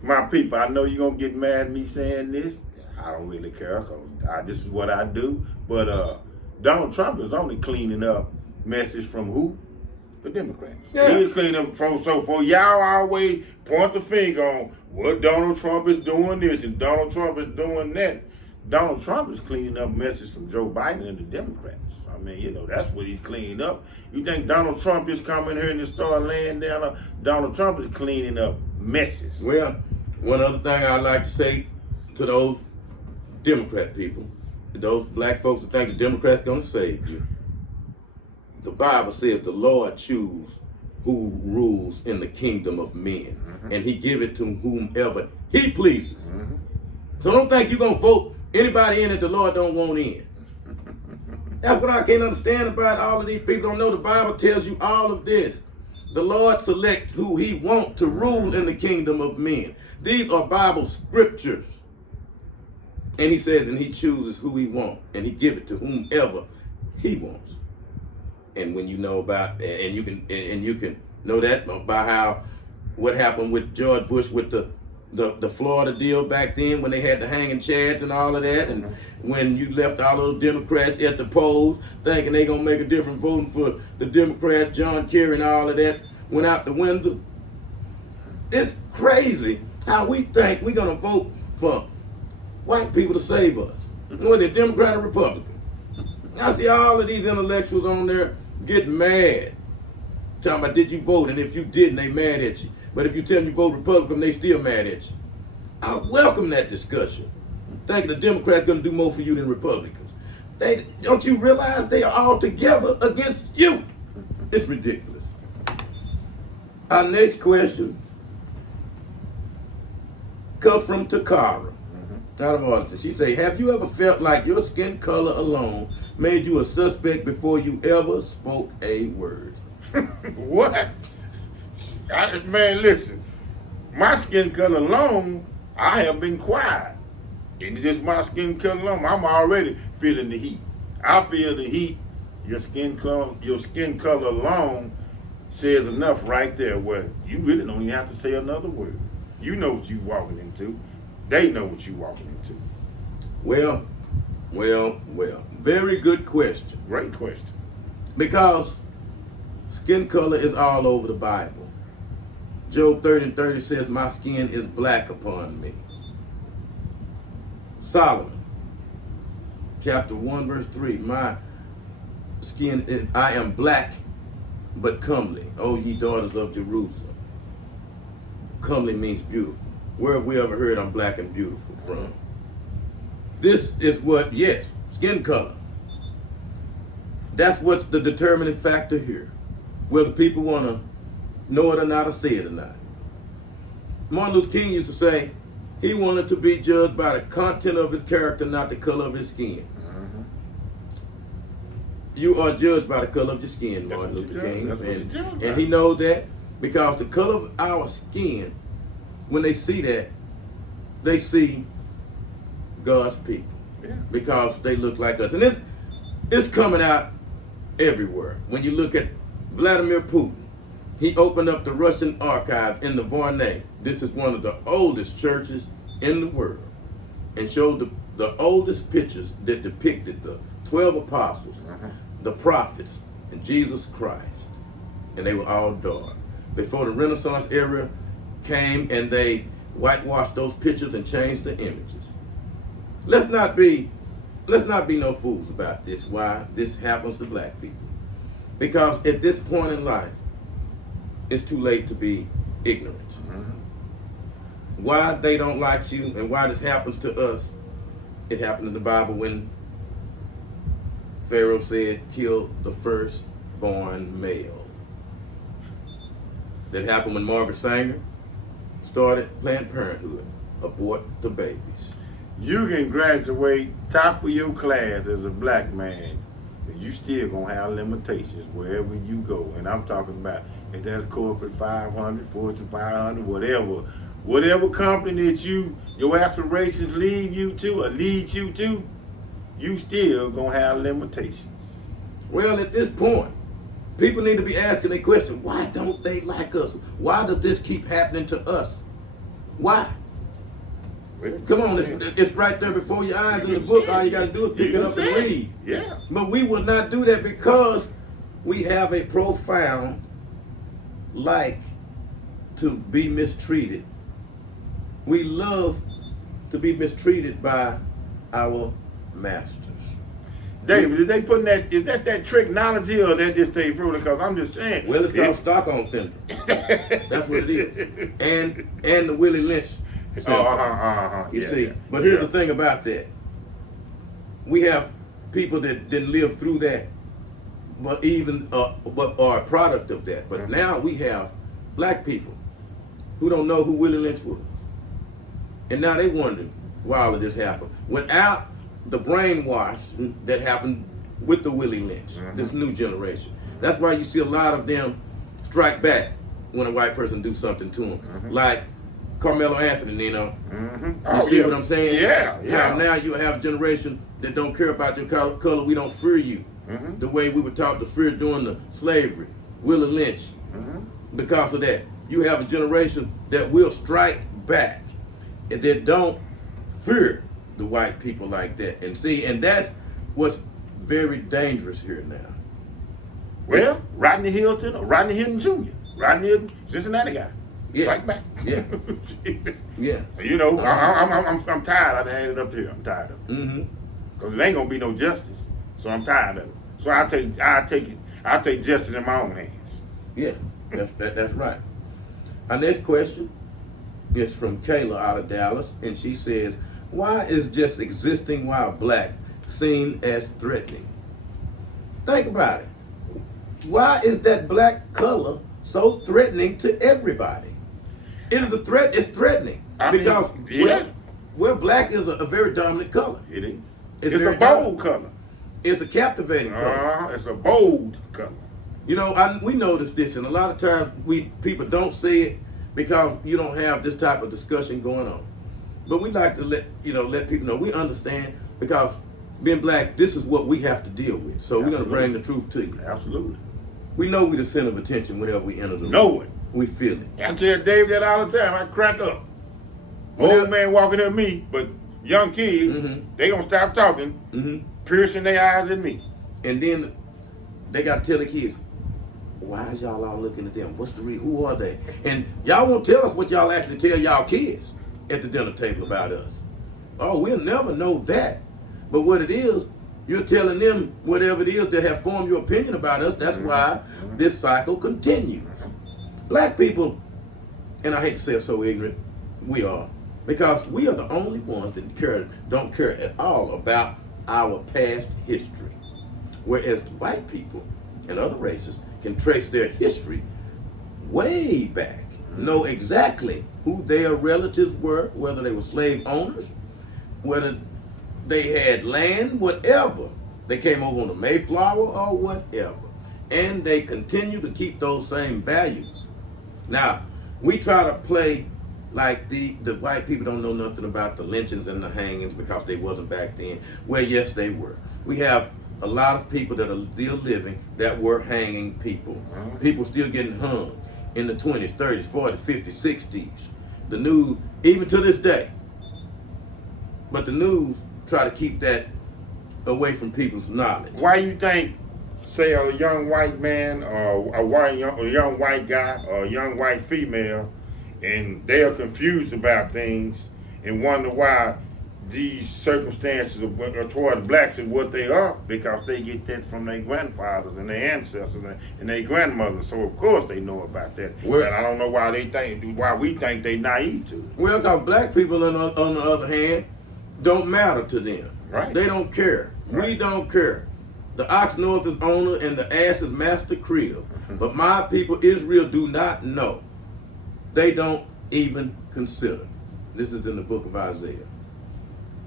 My people, I know you're going to get mad at me saying this. I don't really care because this is what I do. But Donald Trump is only cleaning up messes from who? The Democrats. Yeah. He's cleaning up for y'all always point the finger on what Donald Trump is doing this and Donald Trump is doing that. Donald Trump is cleaning up messes from Joe Biden and the Democrats. I mean, you know, that's what he's cleaning up. You think Donald Trump is coming here and just start laying down? Donald Trump is cleaning up messes. Well, one other thing I'd like to say to those Democrat people, those black folks that think the Democrats going to save you. The Bible says the Lord choose who rules in the kingdom of men, and he give it to whomever he pleases. So don't think you're going to vote anybody in that the Lord don't want in. That's what I can't understand about all of these people. Don't know the Bible tells you all of this. The Lord select who he wants to rule in the kingdom of men. These are Bible scriptures. And he says, and he chooses who he wants, and he give it to whomever he wants. And when you know about, and you can know that about how, what happened with George Bush with the Florida deal back then when they had the hanging chads and all of that, and when you left all those Democrats at the polls thinking they gonna make a difference voting for the Democrats, John Kerry and all of that went out the window. It's crazy how we think we're gonna vote for white people to save us, whether they're Democrat or Republican. I see all of these intellectuals on there getting mad, talking about did you vote, and if you didn't, they mad at you. But if you tell them you vote Republican, they still mad at you. I welcome that discussion. Thinking the Democrats gonna do more for you than Republicans. Don't you realize they are all together against you? It's ridiculous. Our next question comes from Takara. Out of Austin. She say, have you ever felt like your skin color alone made you a suspect before you ever spoke a word? What? Man, listen. My skin color alone, I have been quiet. It's just my skin color alone. I'm already feeling the heat. I feel the heat. Your skin color alone says enough right there where you really don't even have to say another word. You know what you're walking into. They know what you're walking into. Well. Very good question. Great question. Because skin color is all over the Bible. Job 30:30 says, my skin is black upon me. Solomon, chapter 1, verse 3, my skin, I am black but comely, O ye daughters of Jerusalem. Comely means beautiful. Where have we ever heard I'm black and beautiful from? This is what, yes, skin color. That's what's the determining factor here. Whether people want to know it or not or say it or not. Martin Luther King used to say he wanted to be judged by the content of his character, not the color of his skin. You are judged by the color of your skin, Martin Luther King. And he knows that because the color of our skin, when they see that, they see God's people. Yeah. Because they look like us. And it's coming out everywhere. When you look at Vladimir Putin, he opened up the Russian archives in the Varnay. This is one of the oldest churches in the world. And showed the oldest pictures that depicted the 12 apostles, the prophets, and Jesus Christ. And they were all dark. Before the Renaissance era came and they whitewashed those pictures and changed the images. Let's not be no fools about this, why this happens to black people. Because at this point in life, it's too late to be ignorant. Why they don't like you and why this happens to us, it happened in the Bible when Pharaoh said, kill the firstborn male. That happened when Margaret Sanger started Planned Parenthood, abort the babies. You can graduate top of your class as a black man, but you still gonna have limitations wherever you go. And I'm talking about if that's corporate 500, Fortune 500, whatever company that your aspirations lead you to, you still gonna have limitations. Well, at this point, people need to be asking a question, why don't they like us? Why does this keep happening to us? Why? Well, Come on, it's right there before your eyes in the book. All you got to do is pick it up and read. Yeah. But we will not do that because we have a profound like to be mistreated. We love to be mistreated by our masters. David, did they put that? Is that technology or that just stay ruling? Because I'm just saying. Well, it's called Stockholm Syndrome. That's what it is. And the Willie Lynch syndrome. You see, but here's the thing about that. We have people that didn't live through that, but are a product of that. But now we have black people who don't know who Willie Lynch was, and now they wondering why all of this happened without the brainwash that happened with the Willie Lynch, this new generation. That's why you see a lot of them strike back when a white person do something to them, like Carmelo Anthony, you know. You see what I'm saying? Yeah. How now you have a generation that don't care about your color. We don't fear you the way we were taught to fear during the slavery. Willie Lynch. Because of that, you have a generation that will strike back and that don't fear the white people like that. And see, and that's what's very dangerous here now. Well, Rodney Hilton Jr. Rodney Hilton, Cincinnati guy. Yeah. Strike back. Yeah. Yeah. You know, I'm tired. I done had it up here. I'm tired of it. Because it ain't gonna be no justice. So I'm tired of it. So I'll take justice in my own hands. Yeah. That's right. Our next question is from Kayla out of Dallas, and she says, why is just existing while black seen as threatening? Think about it. Why is that black color so threatening to everybody? It is a threat. It's threatening because black is a very dominant color. It is. It's a bold color. It's a captivating color. It's a bold color. You know, we notice this, and a lot of times people don't say it because you don't have this type of discussion going on. But we like to let people know we understand, because being black, this is what we have to deal with. So we're going to bring the truth to you. Absolutely. We know we're the center of attention whenever we enter the room. Know it. We feel it. I tell Dave that all the time. I crack up. Old man walking at me, but young kids, they gonna stop talking, piercing their eyes at me. And then they got to tell the kids, why is y'all all looking at them? What's the reason? Who are they? And y'all won't tell us what y'all actually tell y'all kids at the dinner table about us. Oh, we'll never know that. But what it is, you're telling them whatever it is that have formed your opinion about us. That's why this cycle continues. Black people, and I hate to say it so ignorant, we are. Because we are the only ones that don't care at all about our past history. Whereas white people and other races can trace their history way back, know exactly who their relatives were, whether they were slave owners, whether they had land, whatever. They came over on the Mayflower or whatever. And they continue to keep those same values. Now, we try to play like the white people don't know nothing about the lynchings and the hangings because they wasn't back then. Well, yes, they were. We have a lot of people that are still living that were hanging people. People still getting hung in the 20s, 30s, 40s, 50s, 60s. The news, even to this day. But the news try to keep that away from people's knowledge. Why you think, say, a young white man or a young white guy or a young white female, and they are confused about things and wonder why these circumstances towards blacks and what they are because they get that from their grandfathers and their ancestors and their grandmothers. So of course they know about that. Well, and I don't know why we think they naive to it. Well, because black people, on the other hand, don't matter to them. Right. They don't care. Right. We don't care. The ox knoweth his owner, and the ass is master crib. But my people, Israel, do not know. They don't even consider. This is in the book of Isaiah.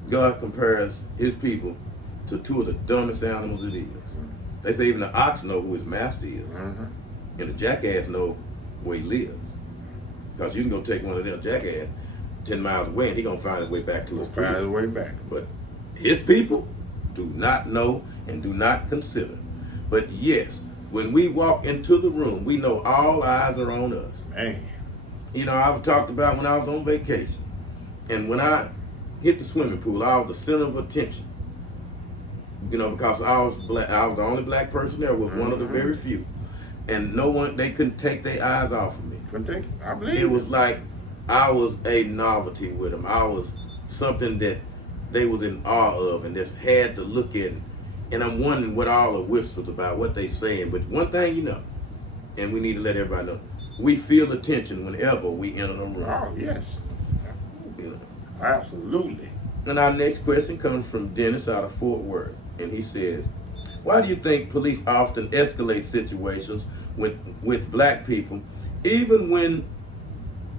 God compares his people to two of the dumbest animals it is. They say even the ox know who his master is. And the jackass know where he lives. Because you can go take one of them jackass 10 miles away and he going to find his way back to his crib. Find his way back. But his people do not know and do not consider. But yes, when we walk into the room, we know all eyes are on us. Man. You know, I've talked about when I was on vacation. And when I hit the swimming pool, I was the center of attention. You know, because I was black, I was the only black person there, was one of the very few. And no one, they couldn't take their eyes off of me. I believe it was like I was a novelty with them. I was something that they was in awe of and just had to look at. And I'm wondering what all the whispers about, what they saying. But one thing you know, and we need to let everybody know, we feel the tension whenever we enter the room. Oh, yes. You know. Absolutely. And our next question comes from Dennis out of Fort Worth. And he says, why do you think police often escalate situations with black people, even when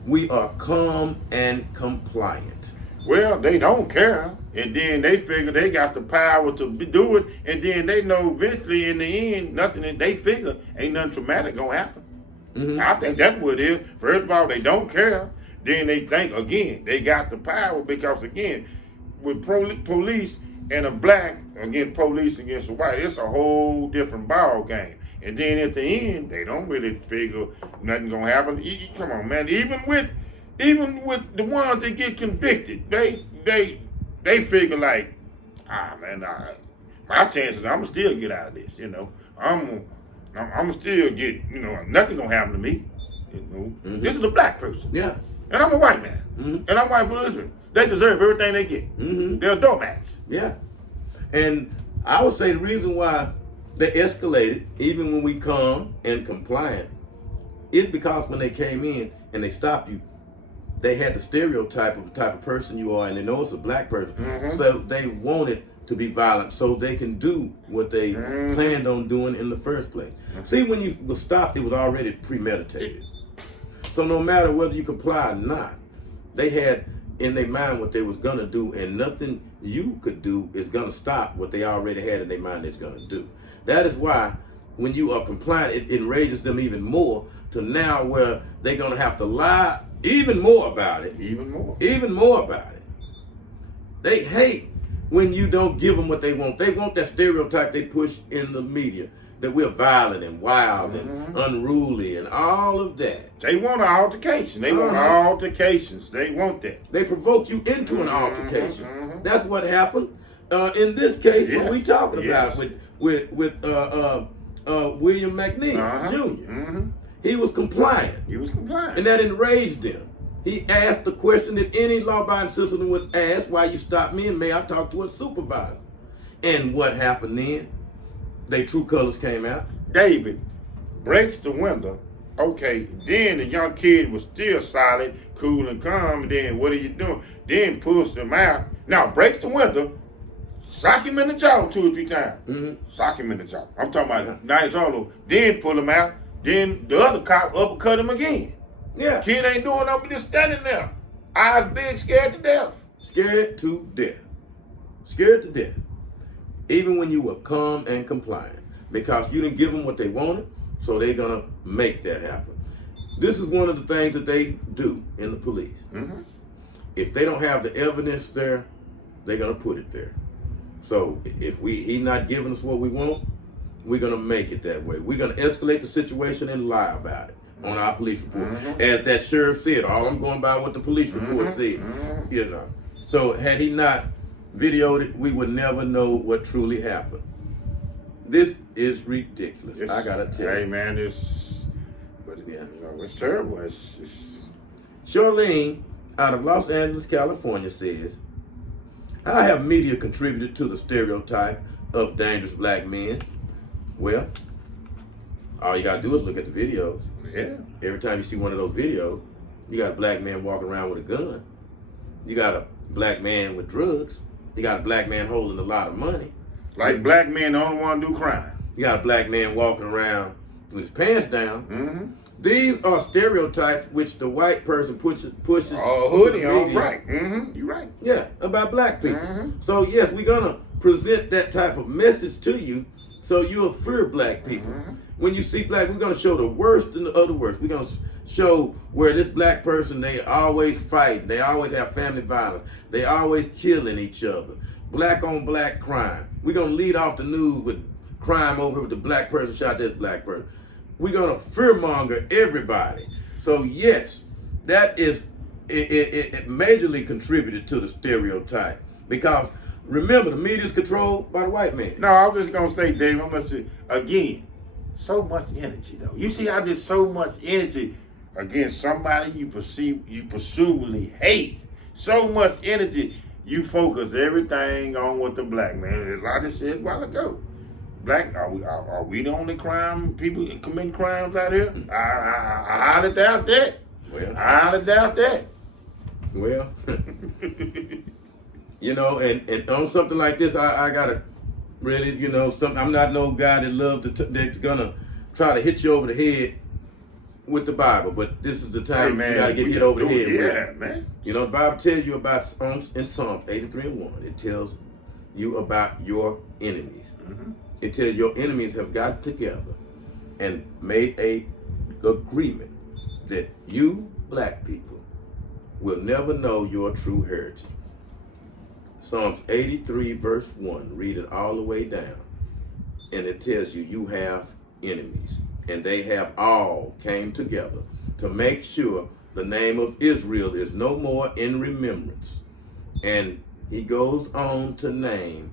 we are calm and compliant? Well, they don't care. And then they figure they got the power to do it. And then they know eventually in the end, nothing that they figure ain't nothing traumatic gonna happen. I think that's what it is. First of all, they don't care. Then they think, again, they got the power because, again, with police and a black against police against a white, it's a whole different ball game. And then at the end, they don't really figure nothing gonna happen. Come on, man. Even with the ones that get convicted, they figure like, my chances, I'ma still get out of this. You know, I'm still get. You know, nothing gonna happen to me. You know, this is a black person. Yeah. And I'm a white man. And I'm white policeman. They deserve everything they get. They're doormats. Yeah. And I would say the reason why they escalated, even when we calm and compliant, is because when they came in and they stopped you, they had the stereotype of the type of person you are, and they know it's a black person. So they wanted to be violent so they can do what they planned on doing in the first place. See, when you were stopped, it was already premeditated. So no matter whether you comply or not, they had in their mind what they was gonna do, and nothing you could do is gonna stop what they already had in their mind that's gonna do. That is why when you are compliant, it enrages them even more to now where they're gonna have to lie even more about it. Even more about it. They hate when you don't give them what they want. They want that stereotype they push in the media, that we're violent and wild and unruly and all of that. They want an altercation. They want altercations. They want that. They provoke you into an altercation. That's what happened in this case. What we talking about with William McNeil Jr. He was compliant. And that enraged him. He asked the question that any law-abiding citizen would ask: why you stopped me, and may I talk to a supervisor? And what happened then? Their true colors came out. David breaks the window. Okay, then the young kid was still solid, cool and calm, and then what are you doing? Then pulls him out. Now breaks the window, sock him in the jaw 2 or 3 times. Sock him in the jaw. I'm talking about nice all over. Then pull him out. Then the other cop uppercut him again. Yeah. Kid ain't doing nothing, just standing there. Eyes big, scared to death. Scared to death. Scared to death. Even when you were calm and compliant. Because you didn't give them what they wanted, so they're going to make that happen. This is one of the things that they do in the police. If they don't have the evidence there, they're going to put it there. So if he not giving us what we want, we're going to make it that way. We're going to escalate the situation and lie about it on our police report. As that sheriff said, all I'm going by what the police report said. You know. So had he not videoed it, we would never know what truly happened. This is ridiculous. I gotta tell you. Hey man, it's terrible. It's Charlene out of Los Angeles, California says, How have media contributed to the stereotype of dangerous black men? Well, all you gotta do is look at the videos. Yeah. Every time you see one of those videos, you got a black man walking around with a gun. You got a black man with drugs. You got a black man holding a lot of money. Like black men the only one do crime. You got a black man walking around with his pants down. Mm-hmm. These are stereotypes which the white person pushes Hoodie to the on, media. right. Mm-hmm. You're right. Yeah, about black people. Mm-hmm. So yes, we're gonna present that type of message to you, so you'll fear black people. Mm-hmm. When you see black, we're gonna show the worst and the other worst. We're gonna show where this black person, they always fight, they always have family violence, they always killing each other. Black on black crime. We're gonna lead off the news with crime over with the black person shot this black person. We're gonna fearmonger everybody. So yes, that is it majorly contributed to the stereotype, because remember, the media is controlled by the white man. No, I was just gonna say, Dave, I'm gonna say again, so much energy though. You see how there's so much energy against somebody you presumably hate. So much energy. You focus everything on what the black man is. I just said a while ago. Black, are we the only people committing crimes out here? I highly doubt that. Well, I highly doubt that. Well, you know, and on something like this, I gotta really, you know, I'm not no guy that loves that's gonna try to hit you over the head with the Bible, but this is the time Hey, man, you gotta get hit over the head with. Yeah, man. You know, the Bible tells you about in Psalms 83:1. It tells you about your enemies. Mm-hmm. It tells your enemies have gotten together and made a agreement that you black people will never know your true heritage. Psalms 83 verse 1, read it all the way down. And it tells you have enemies. And they have all came together to make sure the name of Israel is no more in remembrance. And he goes on to name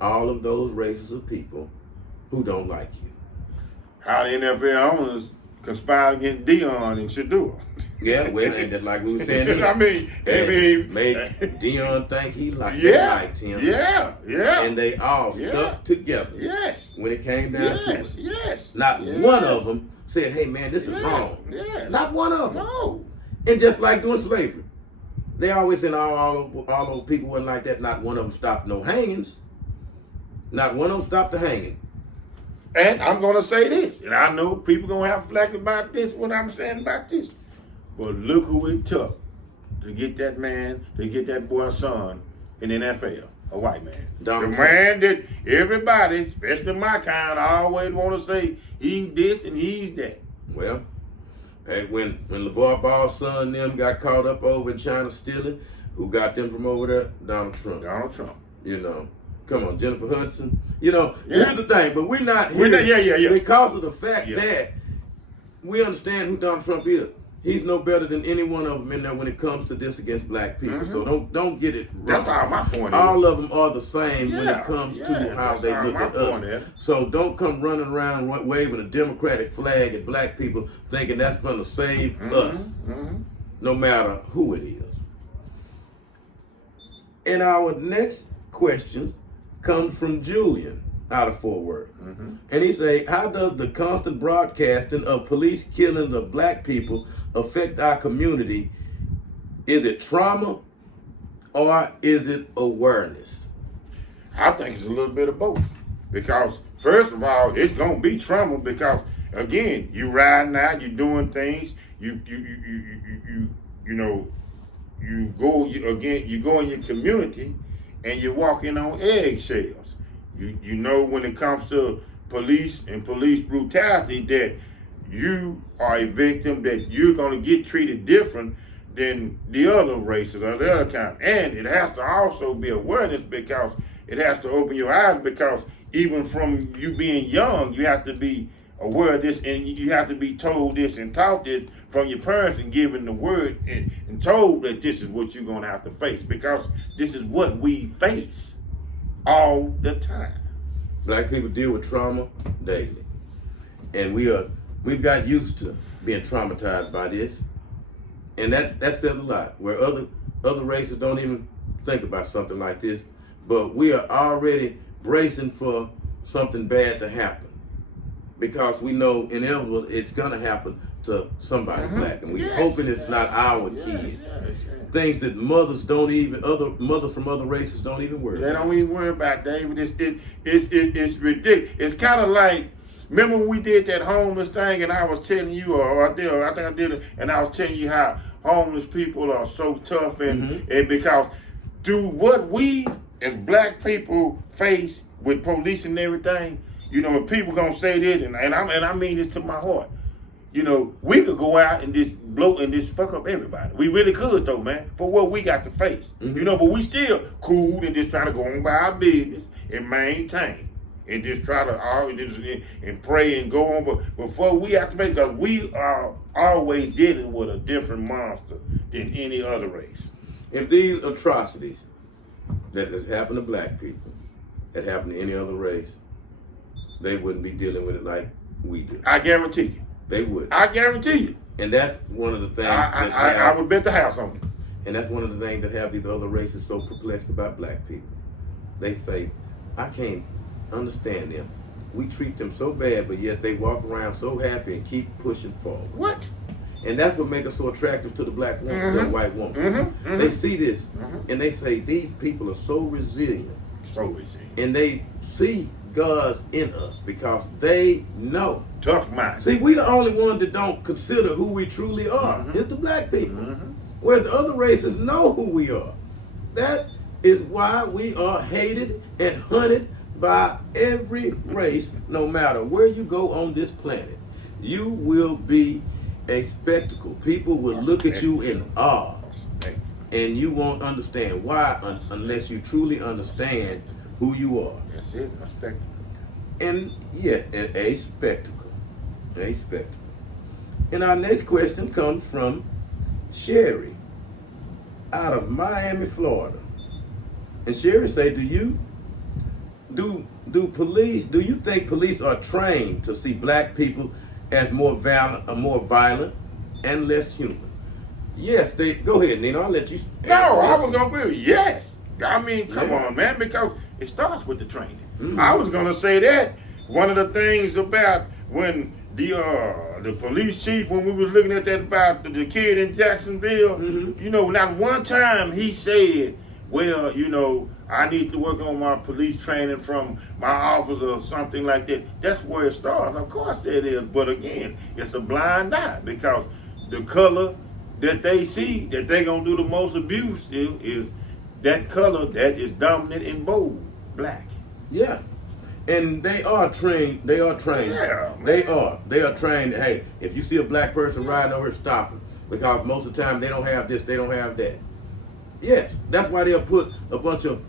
all of those races of people who don't like you. How the NFL owners conspired against Dion and Shadua. Yeah, well, and just like we were saying, I mean, made Dion think they liked him. Yeah. And they all stuck together. Yes. When it came down to it. Yes. Not one of them said, hey man, this is wrong. Yes. Not one of them. No. And just like doing slavery. They always said all those people wasn't like that. Not one of them stopped no hangings. Not one of them stopped the hanging. And I'm going to say this, and I know people going to have flack about this, what I'm saying about this. But look who it took to get that man, to get that boy's son in the NFL, a white man. Donald the Trump. Man that everybody, especially my kind, always want to say he's this and he's that. Well, and when LeVar Ball's son and them got caught up over in China stealing, who got them from over there? Donald Trump. Donald Trump. You know, come on, Jennifer Hudson. You know, Yeah. here's the thing, but we're not here because of the fact that we understand who Donald Trump is. He's no better than any one of them in there when it comes to this against black people. Mm-hmm. So don't get it wrong. That's all my point is. All of them are the same when Yeah, it comes yeah, to how that's they all look my at us. point is. So don't come running around waving a Democratic flag at black people thinking that's going to save us, no matter who it is. And our next question comes from Julian out of Fort Worth. And he say, how does the constant broadcasting of police killings of black people affect our community? Is it trauma or is it awareness? I think it's a little bit of both. Because first of all, it's gonna be trauma because again, you riding out, you doing things, you go in your community and you're walking on eggshells. You know when it comes to police and police brutality that you are a victim, that you're gonna get treated different than the other races or the other kind. And it has to also be awareness because it has to open your eyes because even from you being young, you have to be aware of this and you have to be told this and taught this from your parents and given the word and told that this is what you're going to have to face because this is what we face all the time. Black people deal with trauma daily. And we've got used to being traumatized by this. And that says a lot. Where other races don't even think about something like this, but we are already bracing for something bad to happen because we know inevitably it's gonna happen to somebody black, and we're hoping it's not our kids. Things that mothers from other races don't even worry They about. don't even worry about, David. It's ridiculous. It's kind of like, remember when we did that homeless thing, and I was telling you, I think I did it, and I was telling you how homeless people are so tough, and because do what we as black people face with police and everything, you know, and people gonna say this, and I mean this to my heart. You know, we could go out and just blow and just fuck up everybody. We really could though, man, for what we got to face. You know, but we still cool and just trying to go on by our business and maintain. And just try to and pray and go on. But before we have to make, because we are always dealing with a different monster than any other race. If these atrocities that has happened to black people had happened to any other race, they wouldn't be dealing with it like we do. I guarantee you. They would. I guarantee you. And that's one of the things I would bet the house on it. And that's one of the things that have these other races so perplexed about black people. They say, I can't understand them. We treat them so bad, but yet they walk around so happy and keep pushing forward. What? And that's what makes us so attractive to the black woman, the white woman. They see this and they say, these people are so resilient. So resilient. And they see God in us because they know. Tough mind. See, we the only ones that don't consider who we truly are. It's the black people. Where the other races know who we are. That is why we are hated and hunted by every race, no matter where you go on this planet. You will be a spectacle. People will look at you in awe. And you won't understand why unless you truly understand who you are. That's it, a spectacle. And yeah, a spectacle. A spectacle. And our next question comes from Sherry out of Miami, Florida. And Sherry say, do you think police are trained to see black people as more violent and less human? Yes, they go ahead, Nino. I'll let you. No, I was gonna be yes. I mean, come on, man, because it starts with the training. I was gonna say that one of the things about when the police chief, when we was looking at that about the kid in Jacksonville, you know, not one time he said, well, you know, I need to work on my police training from my officer or something like that. That's where it starts. Of course it is. But again, it's a blind eye because the color that they see that they going to do the most abuse is that color that is dominant and bold, black. Yeah. And they are trained. Yeah, They are trained. Hey, if you see a black person riding over, stop them. Because most of the time they don't have this, they don't have that. Yes, that's why they'll put a bunch of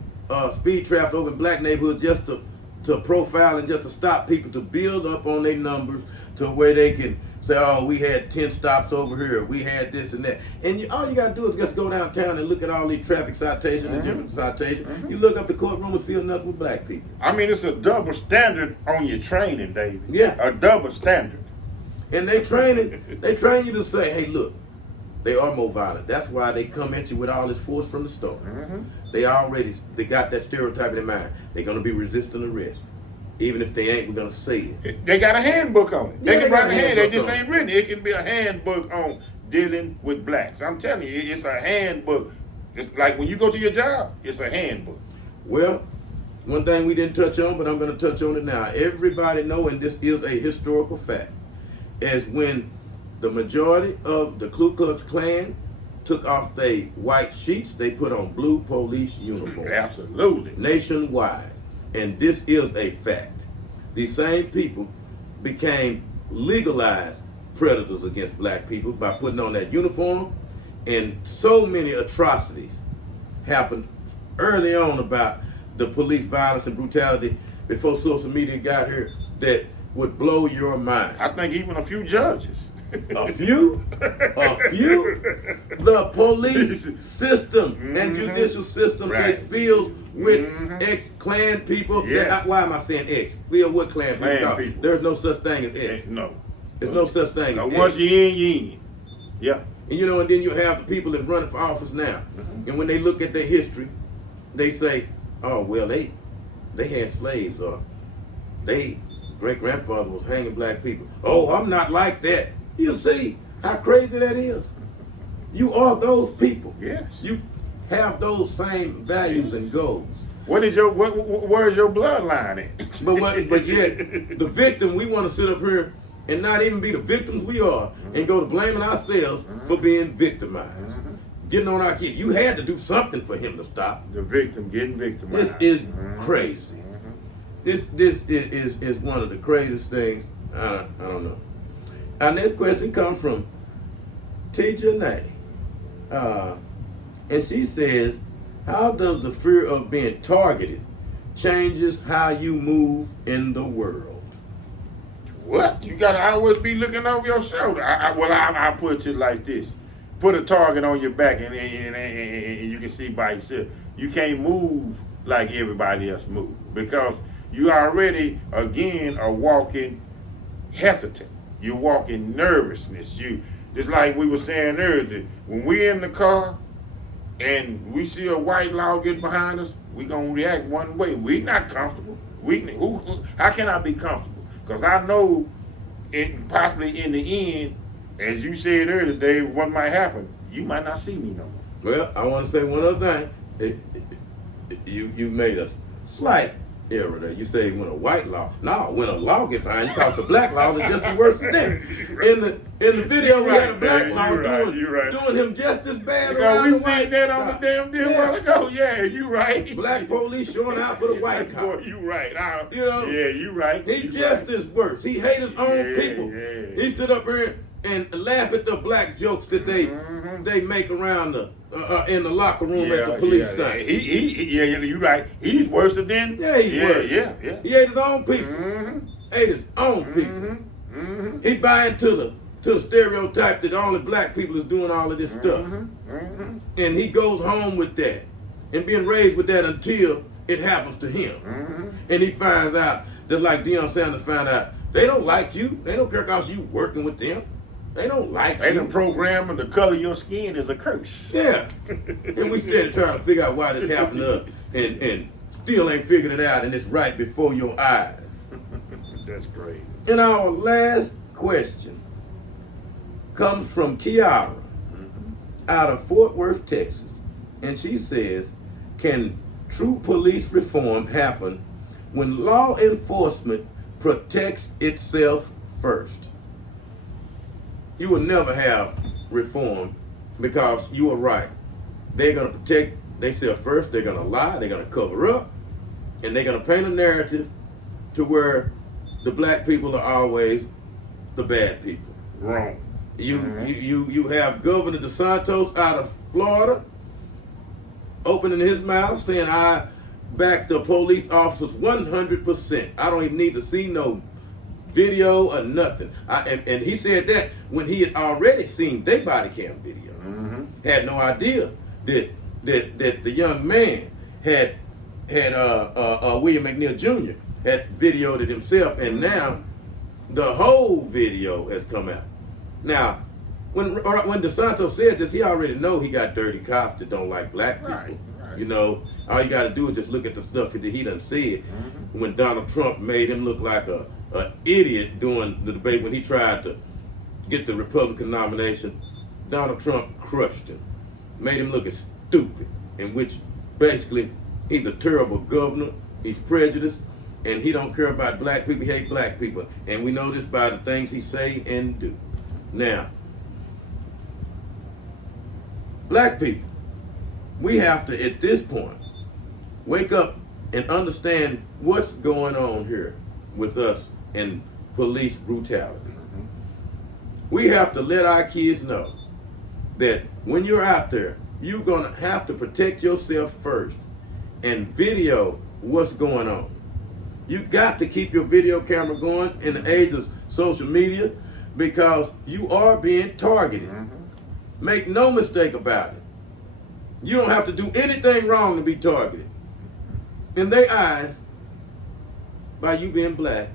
speed traps over in black neighborhoods just to profile and just to stop people, to build up on their numbers to where they can say, oh, we had 10 stops over here, we had this and that. And all you got to do is just go downtown and look at all these traffic citations and different citations. You look up the courtroom and feel nothing with black people. I mean, it's a double standard on your training, David. Yeah. A double standard. And they train you to say, hey, look, they are more violent. That's why they come at you with all this force from the start. They got that stereotype in their mind. They're going to be resisting arrest. Even if they ain't, we're going to say it. They got a handbook on it. They can write a handbook. They just ain't written. It can be a handbook on dealing with blacks. I'm telling you, it's a handbook. It's like when you go to your job, it's a handbook. Well, one thing we didn't touch on, but I'm going to touch on it now. Everybody know, and this is a historical fact, is when the majority of the Ku Klux Klan took off their white sheets, they put on blue police uniforms. Absolutely. Nationwide. And this is a fact. These same people became legalized predators against black people by putting on that uniform, and so many atrocities happened early on about the police violence and brutality before social media got here that would blow your mind. I think even a few judges. A few. The police system and judicial system is filled with ex-Klan people. Yes. Why am I saying ex? Filled with Klan people. There's no such thing as ex. No. There's no such thing as ex. Once you're in, you're in. Yeah. And you know, and then you have the people that's running for office now. And when they look at their history, they say, oh, well, they had slaves, or they great-grandfather was hanging black people. Oh, I'm not like that. You see how crazy that is? You are those people. Yes. You have those same values and goals. Where's your bloodline at? But yet, the victim, we want to sit up here and not even be the victims we are, and go to blaming ourselves for being victimized. Getting on our kid. You had to do something for him to stop. The victim getting victimized. This is crazy. This is one of the craziest things. I don't know. Our next question comes from T. Janae. And she says, how does the fear of being targeted changes how you move in the world? What? You gotta always be looking over your shoulder. I put it like this. Put a target on your back and you can see by yourself. You can't move like everybody else move, because you already, again, are walking hesitant. You're walking nervousness. You, just like we were saying earlier, when we're in the car and we see a white law get behind us, we gonna react one way. We're not comfortable. How can I be comfortable? Because I know, possibly in the end, as you said earlier, Dave, what might happen? You might not see me no more. Well, I want to say one other thing. You made a slight error there. You say when a white law. No, when a law gets behind you, because the black laws are just as worse than them. In the video, we had a black law doing him just as bad. Because we seen that on the damn deal a while ago. Yeah, you right. Black police showing out for the white cop. Boy, you right. You know? Yeah, you right. He just as worse. He hate his own people. Yeah. He sit up here and laugh at the black jokes that they make around in the locker room at the police station. You right. He's worse than. He's worse. Yeah. He hate his own people. Hate his own people. He buy into the stereotype that only black people is doing all of this stuff. And he goes home with that and being raised with that until it happens to him. And he finds out that, like Deion Sanders found out, they don't like you. They don't care because you working with them. They don't like you. They done programming the color of your skin is a curse. Yeah. And we started trying to figure out why this happened to us and still ain't figured it out, and it's right before your eyes. That's crazy. And our last question comes from Kiara out of Fort Worth, Texas. And she says, can true police reform happen when law enforcement protects itself first? You will never have reform because you are right. They're going to protect themselves first. They're going to lie. They're going to cover up. And they're going to paint a narrative to where the black people are always the bad people. Wrong. You have Governor DeSantis out of Florida opening his mouth saying, I back the police officers 100%. I don't even need to see no video or nothing. And he said that when he had already seen their body cam video. Had no idea that the young man had William McNeil Jr. had videoed it himself, and now the whole video has come out. Now, when DeSantis said this, he already know he got dirty cops that don't like black people. Right. You know, all you got to do is just look at the stuff that he done said when Donald Trump made him look like an idiot during the debate when he tried to get the Republican nomination. Donald Trump crushed him, made him look as stupid, in which basically he's a terrible governor, he's prejudiced, and he don't care about black people, he hate black people. And we know this by the things he say and do. Now, black people, we have to, at this point, wake up and understand what's going on here with us and police brutality. We have to let our kids know that when you're out there, you're gonna have to protect yourself first and video what's going on. You got to keep your video camera going in the age of social media because you are being targeted. Make no mistake about it. You don't have to do anything wrong to be targeted. In their eyes, by you being black,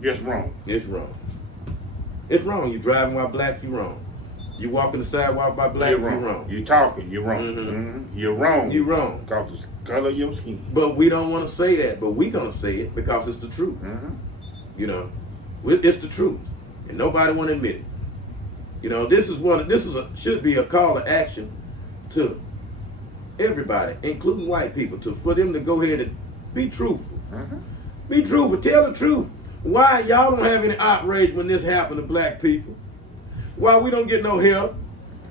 it's wrong. It's wrong. It's wrong. You driving while black, you wrong. You walking the sidewalk by black, You're you're wrong. wrong. You talking, you're wrong. You're wrong. You're wrong. Because the color of your skin. But we don't want to say that, but we gonna say it because it's the truth. You know, it's the truth, and nobody want to admit it. You know, should be a call to action to everybody, including white people, for them to go ahead and be truthful. Be truthful. Tell the truth. Why y'all don't have any outrage when this happened to black people? Why we don't get no help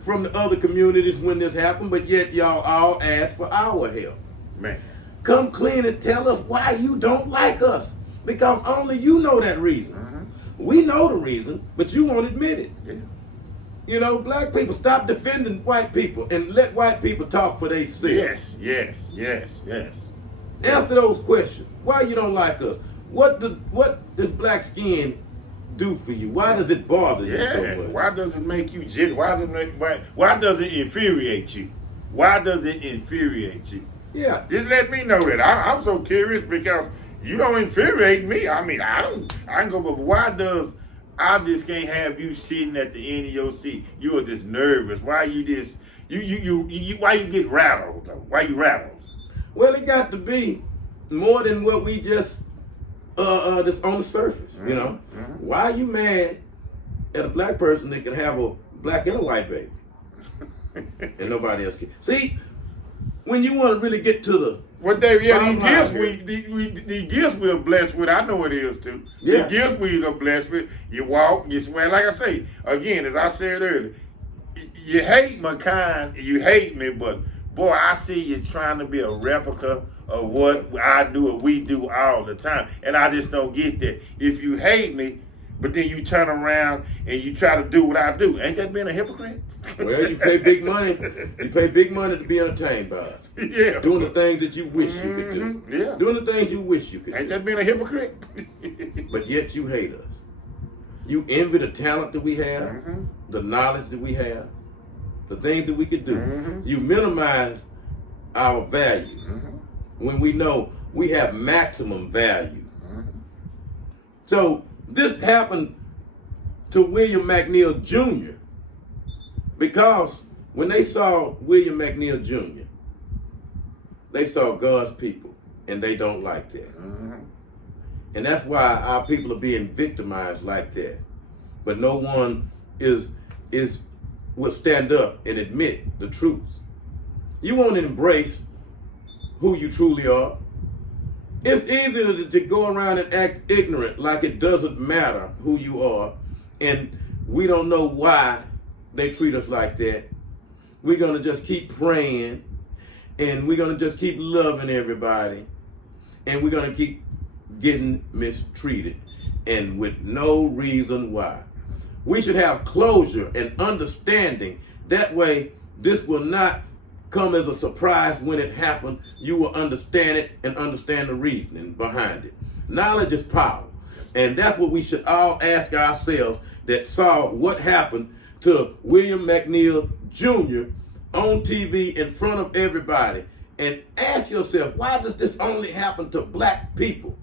from the other communities when this happened, but yet y'all all ask for our help? Man. Come clean and tell us why you don't like us. Because only you know that reason. We know the reason, but you won't admit it. Yeah. You know, black people, stop defending white people and let white people talk for themselves. Yes. Answer those questions. Why you don't like us? What does black skin do for you? Why does it bother you so much? Why does it make you jittery? Why does it infuriate you? Why does it infuriate you? Yeah. Just let me know that. I'm so curious because you don't infuriate me. I mean, I can go, but why does I just can't have you sitting at the end of your seat? You are just nervous. Why you just why you get rattled though? Why you rattled? Well, it got to be more than what we just on the surface. You know, why are you mad at a black person that can have a black and a white baby, and nobody else can? See, when you want to really get to the these gifts we're blessed with, I know it is too. Yeah. The gifts we are blessed with, you walk, you swear, like I say, again, as I said earlier, you hate my kind, you hate me, but boy, I see you trying to be a replica of what I do or we do all the time. And I just don't get that. If you hate me, but then you turn around and you try to do what I do, ain't that being a hypocrite? Well, you pay big money. You pay big money to be entertained by us. Yeah. Doing the things that you wish you could do. Yeah. Doing the things you wish you could Ain't do. that being a hypocrite? But yet you hate us. You envy the talent that we have, the knowledge that we have, the things that we could do. You minimize our value when we know we have maximum value. So this happened to William McNeil Jr. because when they saw William McNeil Jr., they saw God's people, and they don't like that. And that's why our people are being victimized like that. But no one will stand up and admit the truth. You won't embrace who you truly are. It's easy to go around and act ignorant like it doesn't matter who you are, and we don't know why they treat us like that. We're going to just keep praying, and we're going to just keep loving everybody, and we're going to keep getting mistreated, and with no reason why. We should have closure and understanding. That way, this will not come as a surprise when it happened. You will understand it and understand the reasoning behind it. Knowledge is power. And that's what we should all ask ourselves that saw what happened to William McNeil Jr. on TV in front of everybody. And ask yourself, why does this only happen to black people?